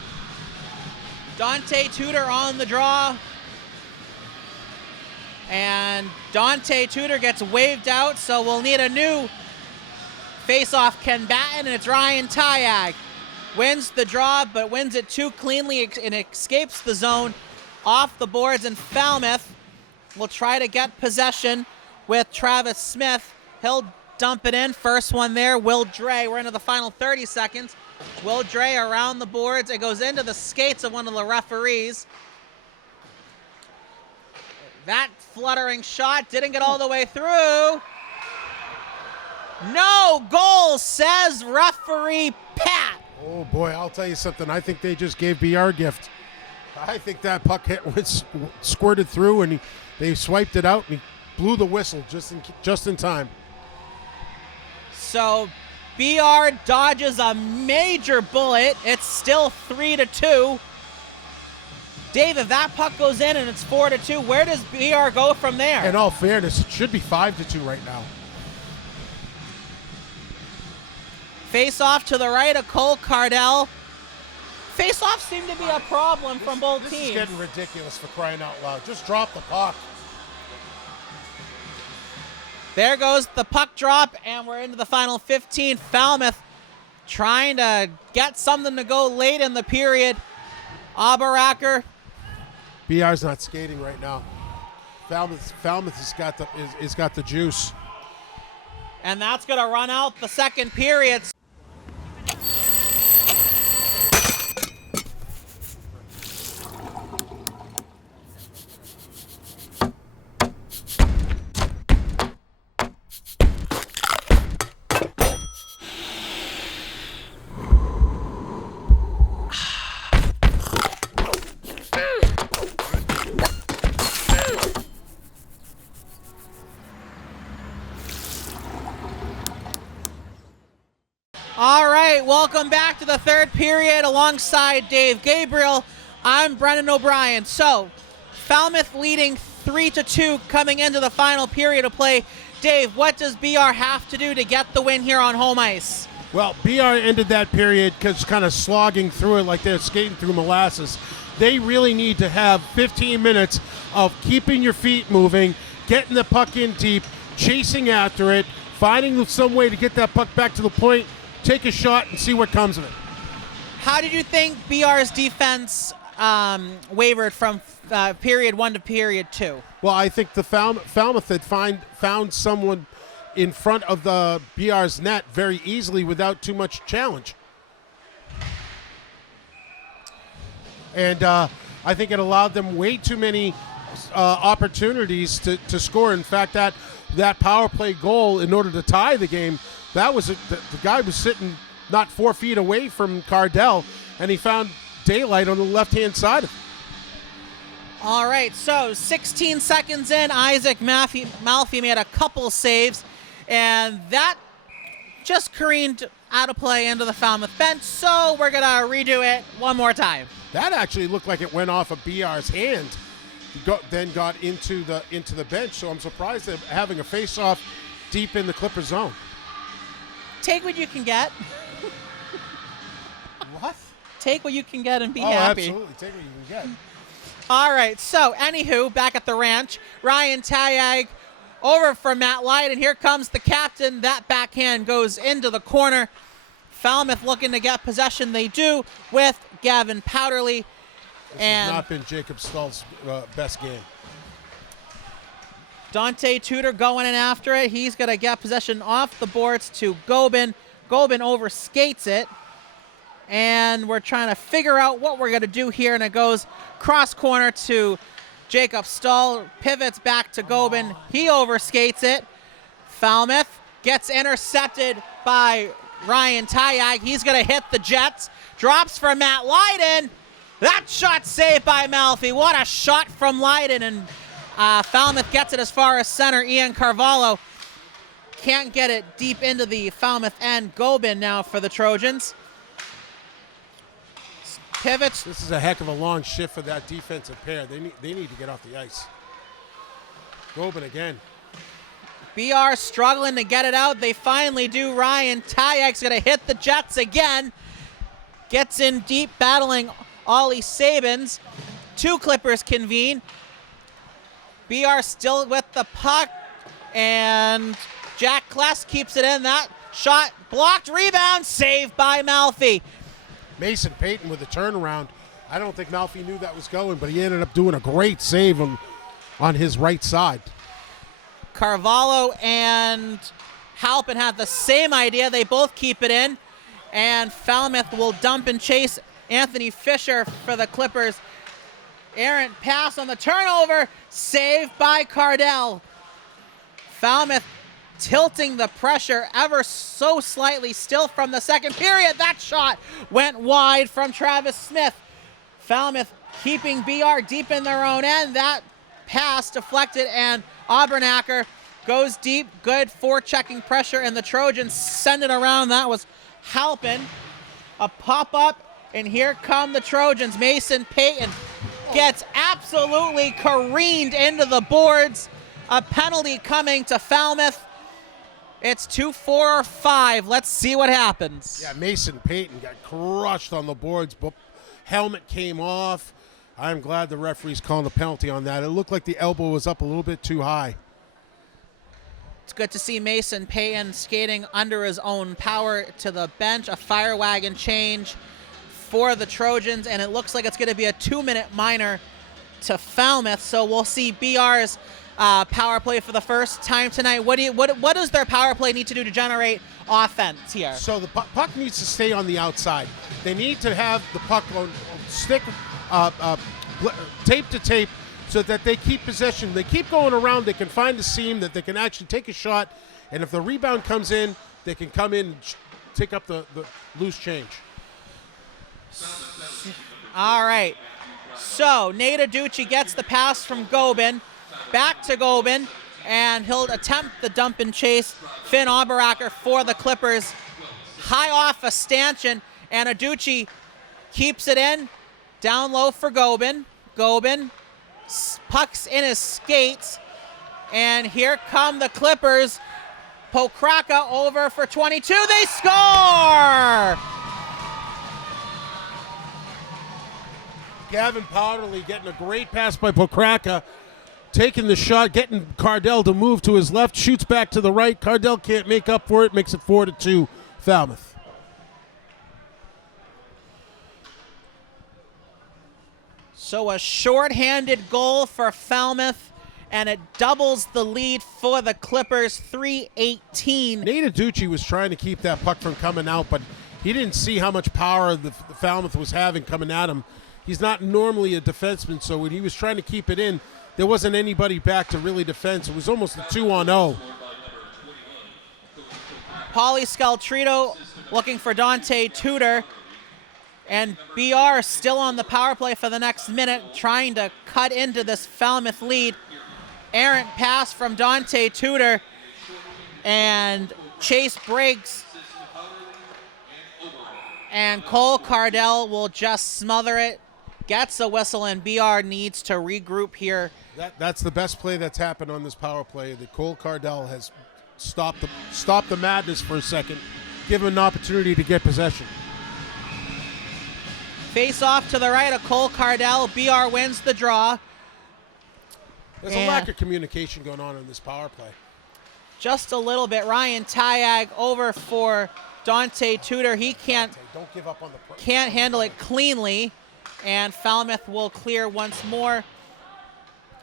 Dante Tudor on the draw. And Dante Tudor gets waved out, so we'll need a new face-off combatant, and it's Ryan Tyag. Wins the draw, but wins it too cleanly and escapes the zone off the boards, and Falmouth will try to get possession with Travis Smith. He'll dump it in. First one there, Will Dre. We're into the final 30 seconds. Will Dre around the boards. It goes into the skates of one of the referees. That fluttering shot didn't get all the way through. No goal, says referee Pat. Oh, boy, I'll tell you something. I think they just gave BR a gift. I think that puck squirted through, and they swiped it out, and he blew the whistle just in time. So BR dodges a major bullet. It's still 3-2. Dave, if that puck goes in and it's 4-2, where does BR go from there? In all fairness, it should be 5-2 right now. Face off to the right of Cole Cardell. Face off seemed to be a problem from both This teams. is getting ridiculous, for crying out loud. Just drop the puck. There goes the puck drop, and we're into the final 15. Falmouth trying to get something to go late in the period. Aberacker. BR's not skating right now. Falmouth has got the juice. And that's going to run out the second period. All right, welcome back to the third period alongside Dave Gabriel. I'm Brendan O'Brien. So, Falmouth leading 3-2 coming into the final period of play. Dave, what does BR have to do to get the win here on home ice? Well, BR ended that period because kind of slogging through it like they're skating through molasses. They really need to have 15 minutes of keeping your feet moving, getting the puck in deep, chasing after it, finding some way to get that puck back to the point, take a shot, and see what comes of it. How did you think BR's defense wavered from period 1 to period 2? Well, I think the Falmouth had found someone in front of the BR's net very easily without too much challenge. And I think it allowed them way too many opportunities to score. In fact, that power play goal, in order to tie the game, the guy was sitting not 4 feet away from Cardell, and he found daylight on the left-hand side of it. All right, so 16 seconds in, Isaac Malfi made a couple saves, and that just careened out of play into the Falmouth bench, so we're going to redo it one more time. That actually looked like it went off of BR's hand, then got into the bench, so I'm surprised they're having a face-off deep in the Clipper zone. Take what you can get. What? Take what you can get and be happy. Absolutely. Take what you can get. All right, so anywho, back at the ranch, Ryan Tayag over for Matt Lydon. Here comes the captain. That backhand goes into the corner. Falmouth looking to get possession. They do with Gavin Powderly. This has not been Jacob Stahl's best game. Dante Tudor going in after it. He's going to get possession off the boards to Gobin. Gobin overskates it. And we're trying to figure out what we're going to do here. And it goes cross corner to Jacob Stahl. Pivots back to Gobin. He overskates it. Falmouth gets intercepted by Ryan Tayag. He's going to hit the Jets. Drops for Matt Lydon. That shot saved by Malfi. What a shot from Lydon. And Falmouth gets it as far as center. Ian Carvalho can't get it deep into the Falmouth end. Gobin now for the Trojans. Pivots. This is a heck of a long shift for that defensive pair. They need to get off the ice. Gobin again. BR struggling to get it out. They finally do. Ryan Tayag's going to hit the Jets again. Gets in deep, battling Ollie Sabins. Two Clippers convene. BR still with the puck, and Jack Kless keeps it in. That shot blocked, rebound, saved by Malfi. Mason Payton with a turnaround. I don't think Malfi knew that was going, but he ended up doing a great save on his right side. Carvalho and Halpin have the same idea. They both keep it in, and Falmouth will dump and chase Anthony Fisher for the Clippers. Errant pass on the turnover, saved by Cardell. Falmouth tilting the pressure ever so slightly still from the second period. That shot went wide from Travis Smith. Falmouth keeping BR deep in their own end. That pass deflected, and Aubernacker goes deep, good forechecking pressure, and the Trojans send it around. That was Halpin. A pop-up, and here come the Trojans. Mason Payton gets absolutely careened into the boards. A penalty coming to Falmouth. It's 2-4 or 5. Let's see what happens. Yeah, Mason Payton got crushed on the boards, but helmet came off. I'm glad the referee's calling the penalty on that. It looked like the elbow was up a little bit too high. It's good to see Mason Payton skating under his own power to the bench. A fire wagon change for the Trojans, and it looks like it's going to be a 2-minute minor to Falmouth. So we'll see BR's power play for the first time tonight. What does their power play need to do to generate offense here? So the puck needs to stay on the outside. They need to have the puck on stick tape to tape so that they keep possession. They keep going around. They can find the seam that they can actually take a shot, and if the rebound comes in, they can come in and take up the loose change. All right. So Nate Aducci gets the pass from Gobin. Back to Gobin, and he'll attempt the dump and chase. Finn Oberacker for the Clippers. High off a stanchion, and Aducci keeps it in. Down low for Gobin. Gobin pucks in his skates, and here come the Clippers. Pokraka over for 22. They score! Gavin Powderly getting a great pass by Pokraka, taking the shot, getting Cardell to move to his left, shoots back to the right. Cardell can't make up for it, makes it 4-2 Falmouth. So a shorthanded goal for Falmouth, and it doubles the lead for the Clippers, 3:18. Nate Aducci was trying to keep that puck from coming out, but he didn't see how much power the Falmouth was having coming at him. He's not normally a defenseman, so when he was trying to keep it in, there wasn't anybody back to really defend. It was almost a 2-on-0. Pauly Scaltrito looking for Dante Tudor. And BR still on the power play for the next minute, trying to cut into this Falmouth lead. Errant pass from Dante Tudor, and Chase breaks. And Cole Cardell will just smother it, gets a whistle, and BR needs to regroup here. That's the best play that's happened on this power play. That Cole Cardell has stopped the madness for a second, give him an opportunity to get possession. Face off to the right of Cole Cardell. BR wins the draw. There's a lack of communication going on in this power play. Just a little bit. Ryan Tyag over for Dante Tudor. He can't give up on the can't handle it cleanly, and Falmouth will clear once more.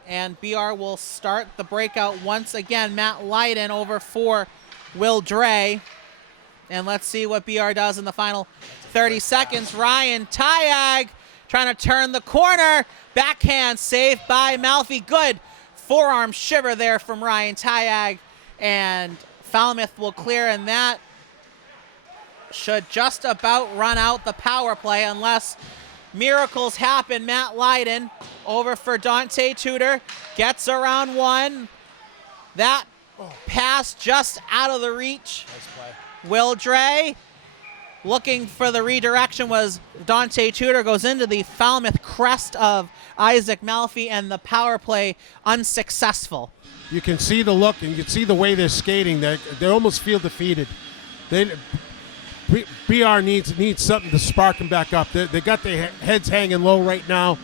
And BR will start the breakout once again. Matt Leiden over for Will Dre. And let's see what BR does in the final 30 seconds. Ryan Tyag trying to turn the corner. Backhand saved by Malfi. Good forearm shiver there from Ryan Tyag. And Falmouth will clear, and that should just about run out the power play unless miracles happen. Matt Leiden over for Dante Tudor. Gets around one. That pass just out of the reach. Nice play. Will Dre looking for the redirection was Dante Tudor, goes into the Falmouth crest of Isaac Malfi, and the power play unsuccessful. You can see the look, and you can see the way they're skating. They almost feel defeated. BR needs something to spark them back up. They got their heads hanging low right now.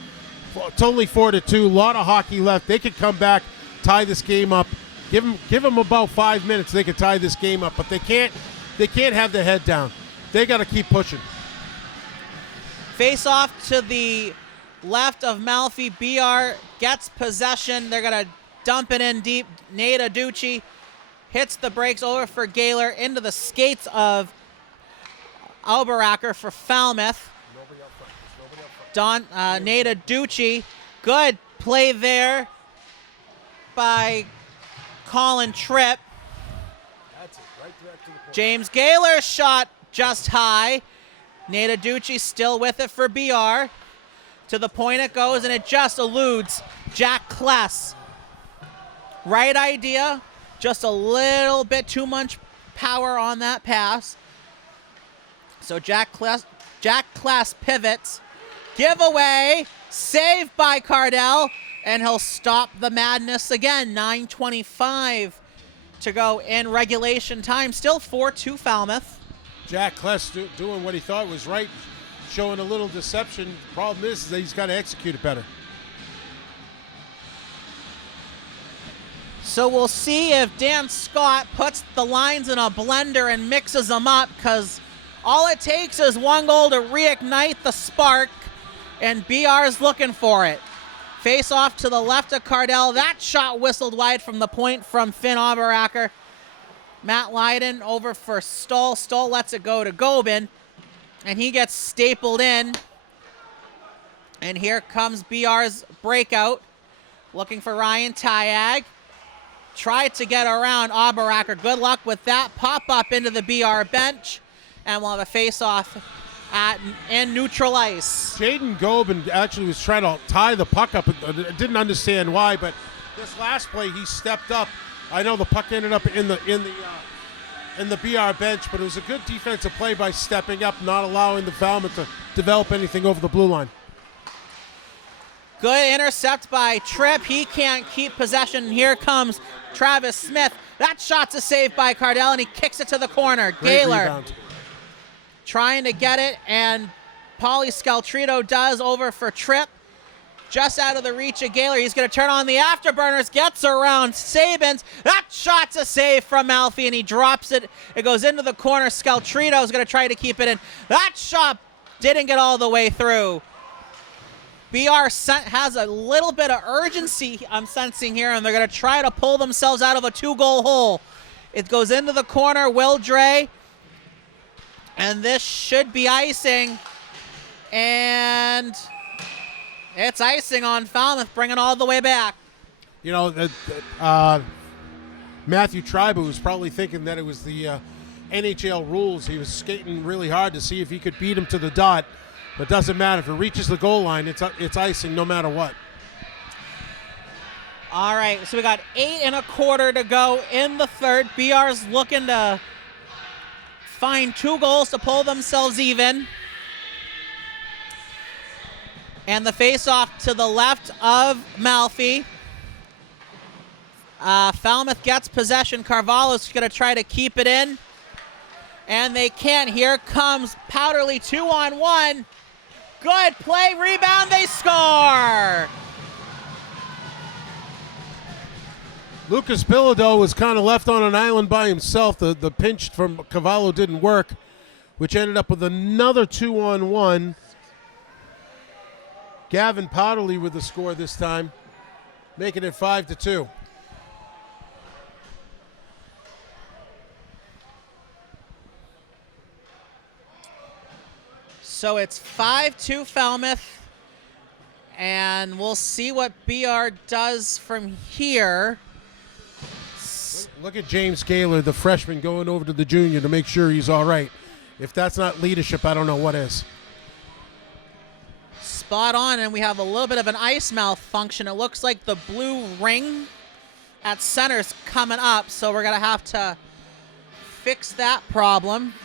It's only 4-2. A lot of hockey left. They could come back, tie this game up. Give them about 5 minutes. They could tie this game up, but they can't. They can't have their head down. They got to keep pushing. Face off to the left of Malfi. BR gets possession. They're going to dump it in deep. Nate Aducci hits the brakes over for Gaylor into the skates of Alberacker for Falmouth. Nate Aducci. Good play there by Colin Tripp. James Gaylor shot just high. Nate Aducci still with it for BR. To the point it goes, and it just eludes Jack Kless. Right idea, Just a little bit too much power on that pass. So Jack Class pivots. Giveaway. Saved by Cardell. And he'll stop the madness again. 9:25 to go in regulation time. Still 4-2 Falmouth. Jack Kless doing what he thought was right, showing a little deception. Problem is that he's got to execute it better. So we'll see if Dan Scott puts the lines in a blender and mixes them up, because all it takes is one goal to reignite the spark, and BR's looking for it. Face off to the left of Cardell. That shot whistled wide from the point from Finn Oberacker. Matt Lydon over for Stoll. Stoll lets it go to Gobin, and he gets stapled in. And here comes BR's breakout, looking for Ryan Tyag. Tried to get around Oberacker. Good luck with that. Pop up into the BR bench, and we'll have a face-off in neutral ice. Jaden Gobin actually was trying to tie the puck up. Didn't understand why, but this last play he stepped up. I know the puck ended up in the BR bench, but it was a good defensive play by stepping up, not allowing the Falmouth to develop anything over the blue line. Good intercept by Tripp. He can't keep possession. Here comes Travis Smith. That shot's a save by Cardell, and he kicks it to the corner. Great Gaylor rebound. Trying to get it, and Pauly Scaltrito does over for Tripp. Just out of the reach of Gaylor. He's going to turn on the afterburners, gets around Sabins. That shot's a save from Malfi, and he drops it. It goes into the corner. Scaltrito is going to try to keep it in. That shot didn't get all the way through. BR has a little bit of urgency I'm sensing here, and they're going to try to pull themselves out of a 2-goal hole. It goes into the corner. Will Dre. And this should be icing. And it's icing on Falmouth, bringing all the way back. You know, Matthew Tribe was probably thinking that it was the NHL rules. He was skating really hard to see if he could beat him to the dot. But it doesn't matter. If it reaches the goal line, it's icing no matter what. All right, so we got 8 1/4 to go in the third. BR's looking to find 2 goals to pull themselves even. And the face-off to the left of Malfi. Falmouth gets possession. Carvalho's going to try to keep it in. And they can't. Here comes Powderly, 2-on-1. Good play, rebound, they score! Lucas Bilodeau was kind of left on an island by himself. The pinch from Cavallo didn't work, which ended up with another 2-on-1. Gavin Powderly with the score this time, making it 5-2. So it's 5-2 Falmouth, and we'll see what BR does from here. Look at James Gaylor, the freshman, going over to the junior to make sure he's all right. If that's not leadership, I don't know what is. Spot on, and we have a little bit of an ice malfunction. It looks like the blue ring at center's coming up, so we're going to have to fix that problem.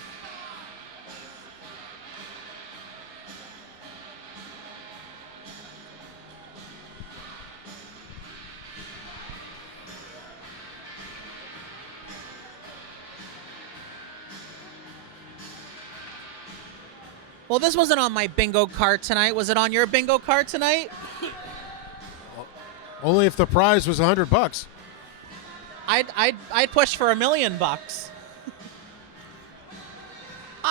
Well, this wasn't on my bingo card tonight. Was it on your bingo card tonight? Only if the prize was $100. I'd push for $1 million. All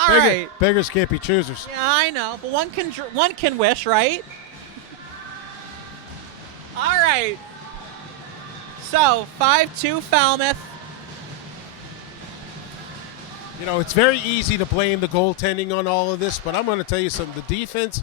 right. Beggars can't be choosers. Yeah, I know, but one can wish, right? All right. So 5-2 Falmouth. You know, it's very easy to blame the goaltending on all of this, but I'm going to tell you something. The defense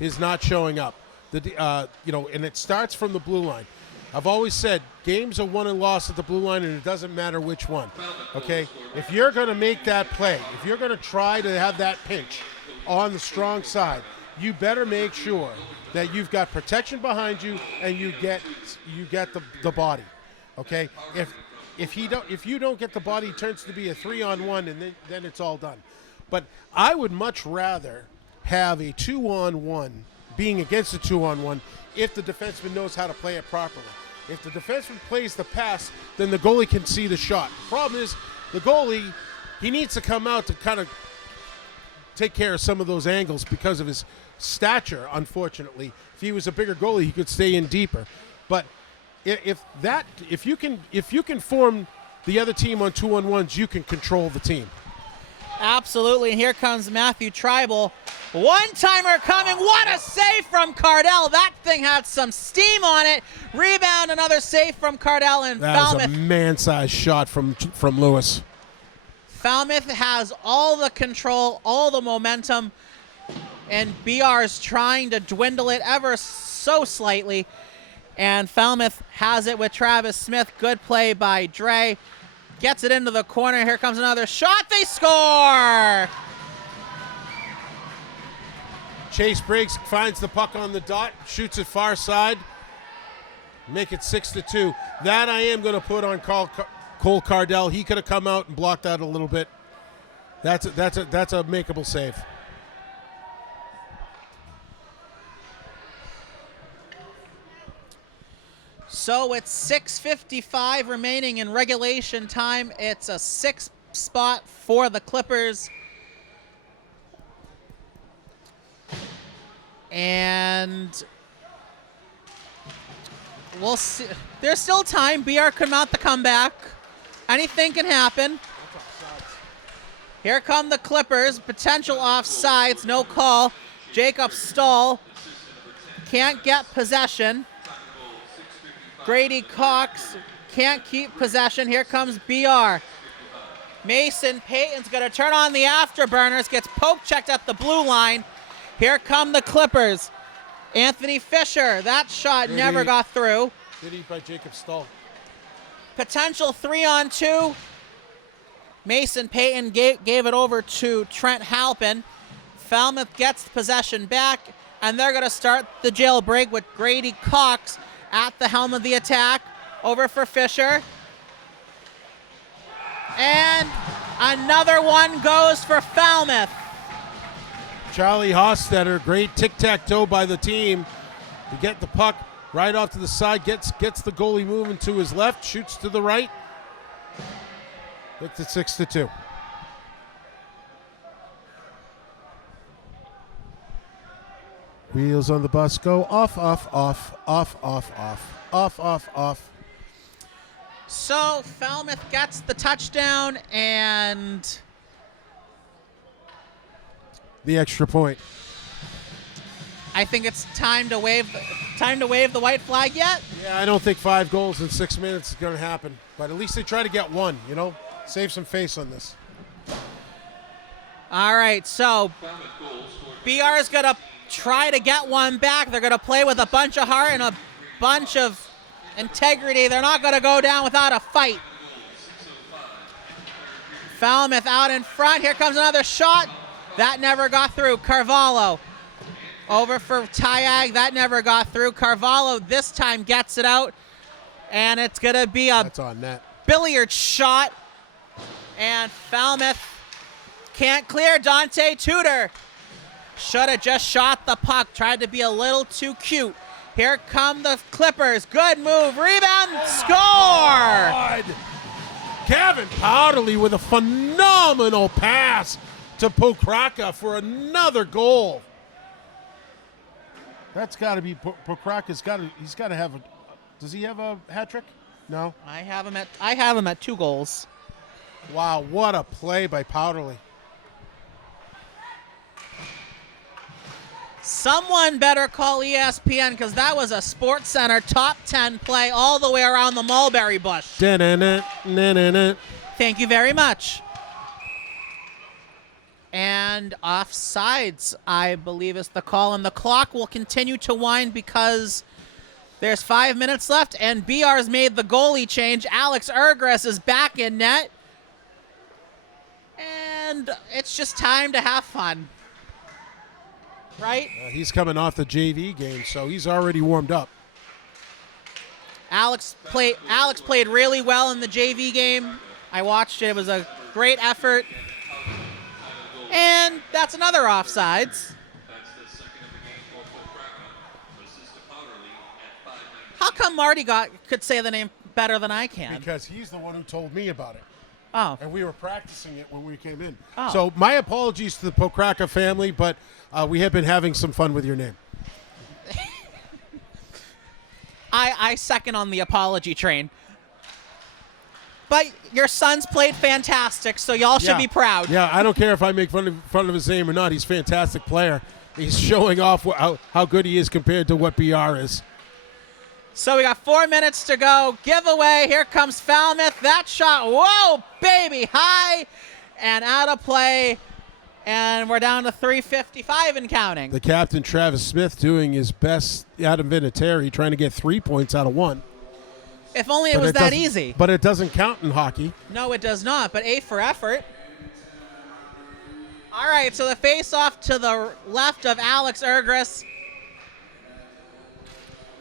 is not showing up. And it starts from the blue line. I've always said games are won and lost at the blue line, and it doesn't matter which one. Okay? If you're going to make that play, if you're going to try to have that pinch on the strong side, you better make sure that you've got protection behind you and you get the body. Okay? if you don't get the body, it turns to be a 3-on-1, and then it's all done. But I would much rather have a 2-on-1 being against a 2-on-1 if the defenseman knows how to play it properly. If the defenseman plays the pass, then the goalie can see the shot. Problem is, the goalie, he needs to come out to kind of take care of some of those angles because of his stature, unfortunately. If he was a bigger goalie, he could stay in deeper. But if you can form the other team on 2-on-1s, you can control the team. Absolutely. And here comes Matthew Tribal. One-timer coming. What a save from Cardell. That thing had some steam on it. Rebound, another save from Cardell, and That Falmouth. was a man-sized shot from Lewis. Falmouth has all the control, all the momentum, and BR is trying to dwindle it ever so slightly. And Falmouth has it with Travis Smith. Good play by Dre. Gets it into the corner. Here comes another shot. They score! Chase Briggs finds the puck on the dot, shoots it far side, make it 6-2. That I am going to put on Cole Cardell. He could have come out and blocked that a little bit. That's a makeable save. So it's 6:55 remaining in regulation time. It's a 6th spot for the Clippers. And we'll see. There's still time. BR could mount the comeback. Anything can happen. Here come the Clippers. Potential offsides. No call. Jacob Stahl can't get possession. Grady Cox can't keep possession. Here comes BR. Mason Payton's going to turn on the afterburners. Gets poke checked at the blue line. Here come the Clippers. Anthony Fisher. That shot never got through. Good eat by Jacob Stahl. Potential 3-on-2. Mason Payton gave it over to Trent Halpin. Falmouth gets possession back, and they're going to start the jailbreak with Grady Cox at the helm of the attack. Over for Fisher. And another one goes for Falmouth. Charlie Hostetter, great tic-tac-toe by the team to get the puck right off to the side, gets the goalie moving to his left, shoots to the right. It's at 6-2. Wheels on the bus go off, off, off, off, off, off, off, off, off. So Falmouth gets the touchdown and The extra point. I think it's time to wave the white flag yet. Yeah, I don't think 5 goals in 6 minutes is going to happen. But at least they try to get one, you know? Save some face on this. All right, so BR is going to try to get one back. They're going to play with a bunch of heart and a bunch of integrity. They're not going to go down without a fight. Falmouth out in front. Here comes another shot. That never got through. Carvalho over for Tyag. That never got through. Carvalho this time gets it out. And it's going to be a That's on net. billiard shot. And Falmouth can't clear. Dante Tudor should have just shot the puck. Tried to be a little too cute. Here come the Clippers. Good move. Rebound. Score! God. Kevin Powderly with a phenomenal pass to Pokraka for another goal. That's got to be Pokraka's got to. He's got to have a. Does he have a hat trick? No. I have him at 2 goals. Wow, what a play by Powderly. Someone better call ESPN because that was a Sports Center top 10 play all the way around the mulberry bush. Thank you very much. And offsides, I believe, is the call. And the clock will continue to wind because there's 5 minutes left. And BR's made the goalie change. Alex Ergres is back in net. And it's just time to have fun. Right? He's coming off the JV game, so he's already warmed up. Alex played really well in the JV game. I watched it. It was a great effort. And that's another offsides. How come Marty could say the name better than I can? Because he's the one who told me about it. Oh. And we were practicing it when we came in. Oh. So my apologies to the Pokraka family, but we have been having some fun with your name. I second on the apology train. But your son's played fantastic, so y'all should be proud. Yeah, I don't care if I make fun of his name or not. He's a fantastic player. He's showing off how good he is compared to what BR is. So we got 4 minutes to go. Giveaway. Here comes Falmouth. That shot, whoa, baby, high and out of play. And we're down to 3:55 and counting. The captain, Travis Smith, doing his best. Adam Vinatieri trying to get 3 points out of 1. If only it was that easy. But it doesn't count in hockey. No, it does not, but A for effort. All right, so the face-off to the left of Alex Ergris.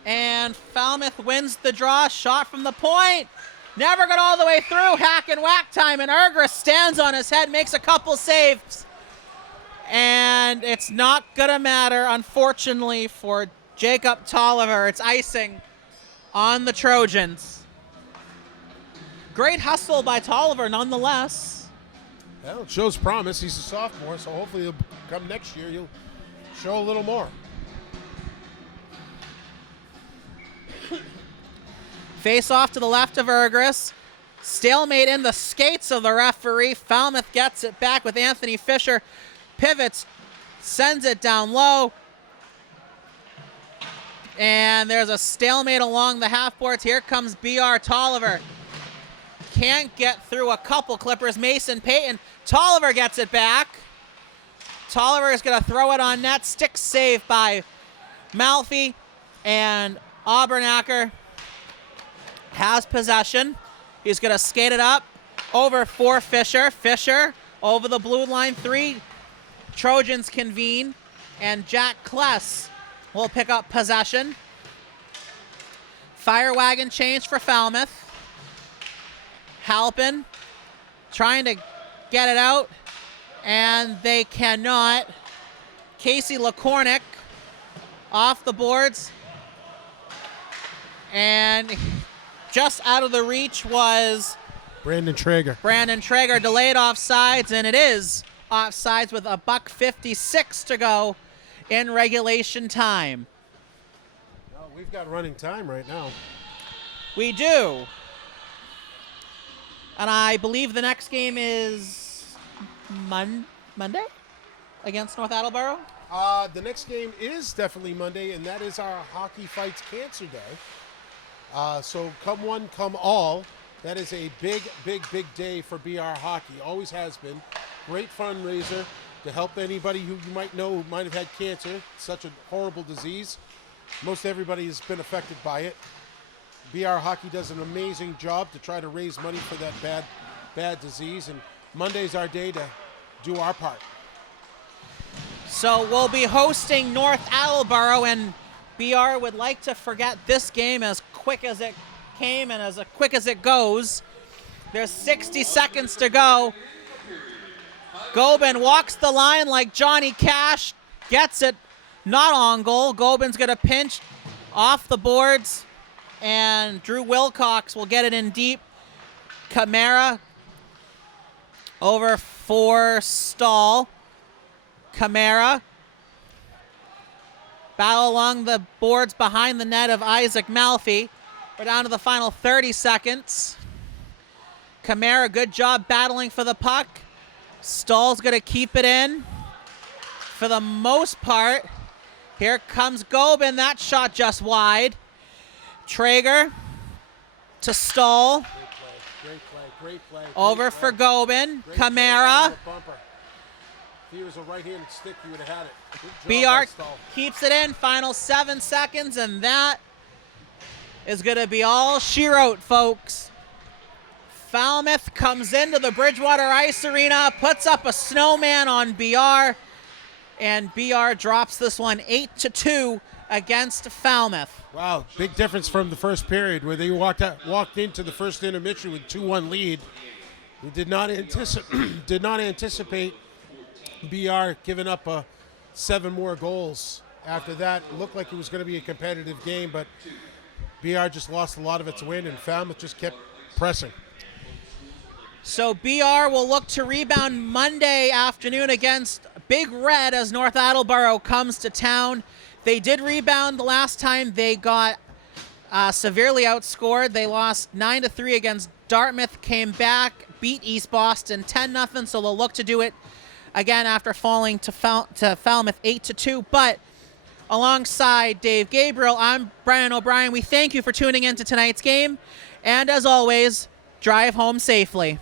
And Falmouth wins the draw. Shot from the point. Never got all the way through. Hack and whack time, and Ergris stands on his head, makes a couple saves. And it's not going to matter, unfortunately, for Jacob Tolliver. It's icing on the Trojans. Great hustle by Tolliver, nonetheless. Well, it shows promise. He's a sophomore, so hopefully he'll come next year. He'll show a little more. Face off to the left of Ergris. Stalemate in the skates of the referee. Falmouth gets it back with Anthony Fisher. Pivots, sends it down low. And there's a stalemate along the half boards. Here comes BR Tolliver. Can't get through a couple Clippers. Mason Payton. Tolliver gets it back. Tolliver is going to throw it on net. Stick save by Malfi. And Aubernacker has possession. He's going to skate it up over for Fisher. Fisher over the blue line. 3 Trojans convene. And Jack Kless will pick up possession. Fire wagon change for Falmouth. Halpin trying to get it out, and they cannot. Casey LaCornick off the boards, and just out of the reach was Brandon Traeger. Brandon Traeger, delayed offsides, and it is offsides with a $1:56 to go in regulation time. Well, we've got running time right now. We do. And I believe the next game is Monday against North Attleboro? The next game is definitely Monday, and that is our Hockey Fights Cancer Day. So come one, come all. That is a big, big, big day for BR Hockey. Always has been. Great fundraiser to help anybody who you might know who might have had cancer. It's such a horrible disease. Most everybody has been affected by it. BR Hockey does an amazing job to try to raise money for that bad disease, and Monday's our day to do our part. So we'll be hosting North Attleboro, and BR would like to forget this game as quick as it came and as quick as it goes. There's 60 seconds to go. Gobin walks the line like Johnny Cash, gets it not on goal. Gobin's going to pinch off the boards, and Drew Wilcox will get it in deep. Camara over for Stahl. Camara. Battle along the boards behind the net of Isaac Malfi. We're down to the final 30 seconds. Camara, good job battling for the puck. Stahl's going to keep it in for the most part. Here comes Gobin. That shot just wide. Traeger to Stahl. Great play. Over for Gobin. Camara. If he was a right-handed stick, he would have had it. BR keeps it in. Final 7 seconds, and that is going to be all she wrote, folks. Falmouth comes into the Bridgewater Ice Arena, puts up a snowman on BR. and BR drops this one 8-2 against Falmouth. Wow, big difference from the first period where they walked into the first intermission with 2-1 lead. We did not anticipate BR giving up 7 more goals. After that, it looked like it was going to be a competitive game, but BR just lost a lot of its wind, and Falmouth just kept pressing. So BR will look to rebound Monday afternoon against Big Red as North Attleboro comes to town. They did rebound the last time they got severely outscored. They lost 9-3 against Dartmouth, came back, beat East Boston 10-0, so they'll look to do it again after falling to Falmouth 8-2. But alongside Dave Gabriel, I'm Brian O'Brien. We thank you for tuning in to tonight's game. And as always, drive home safely.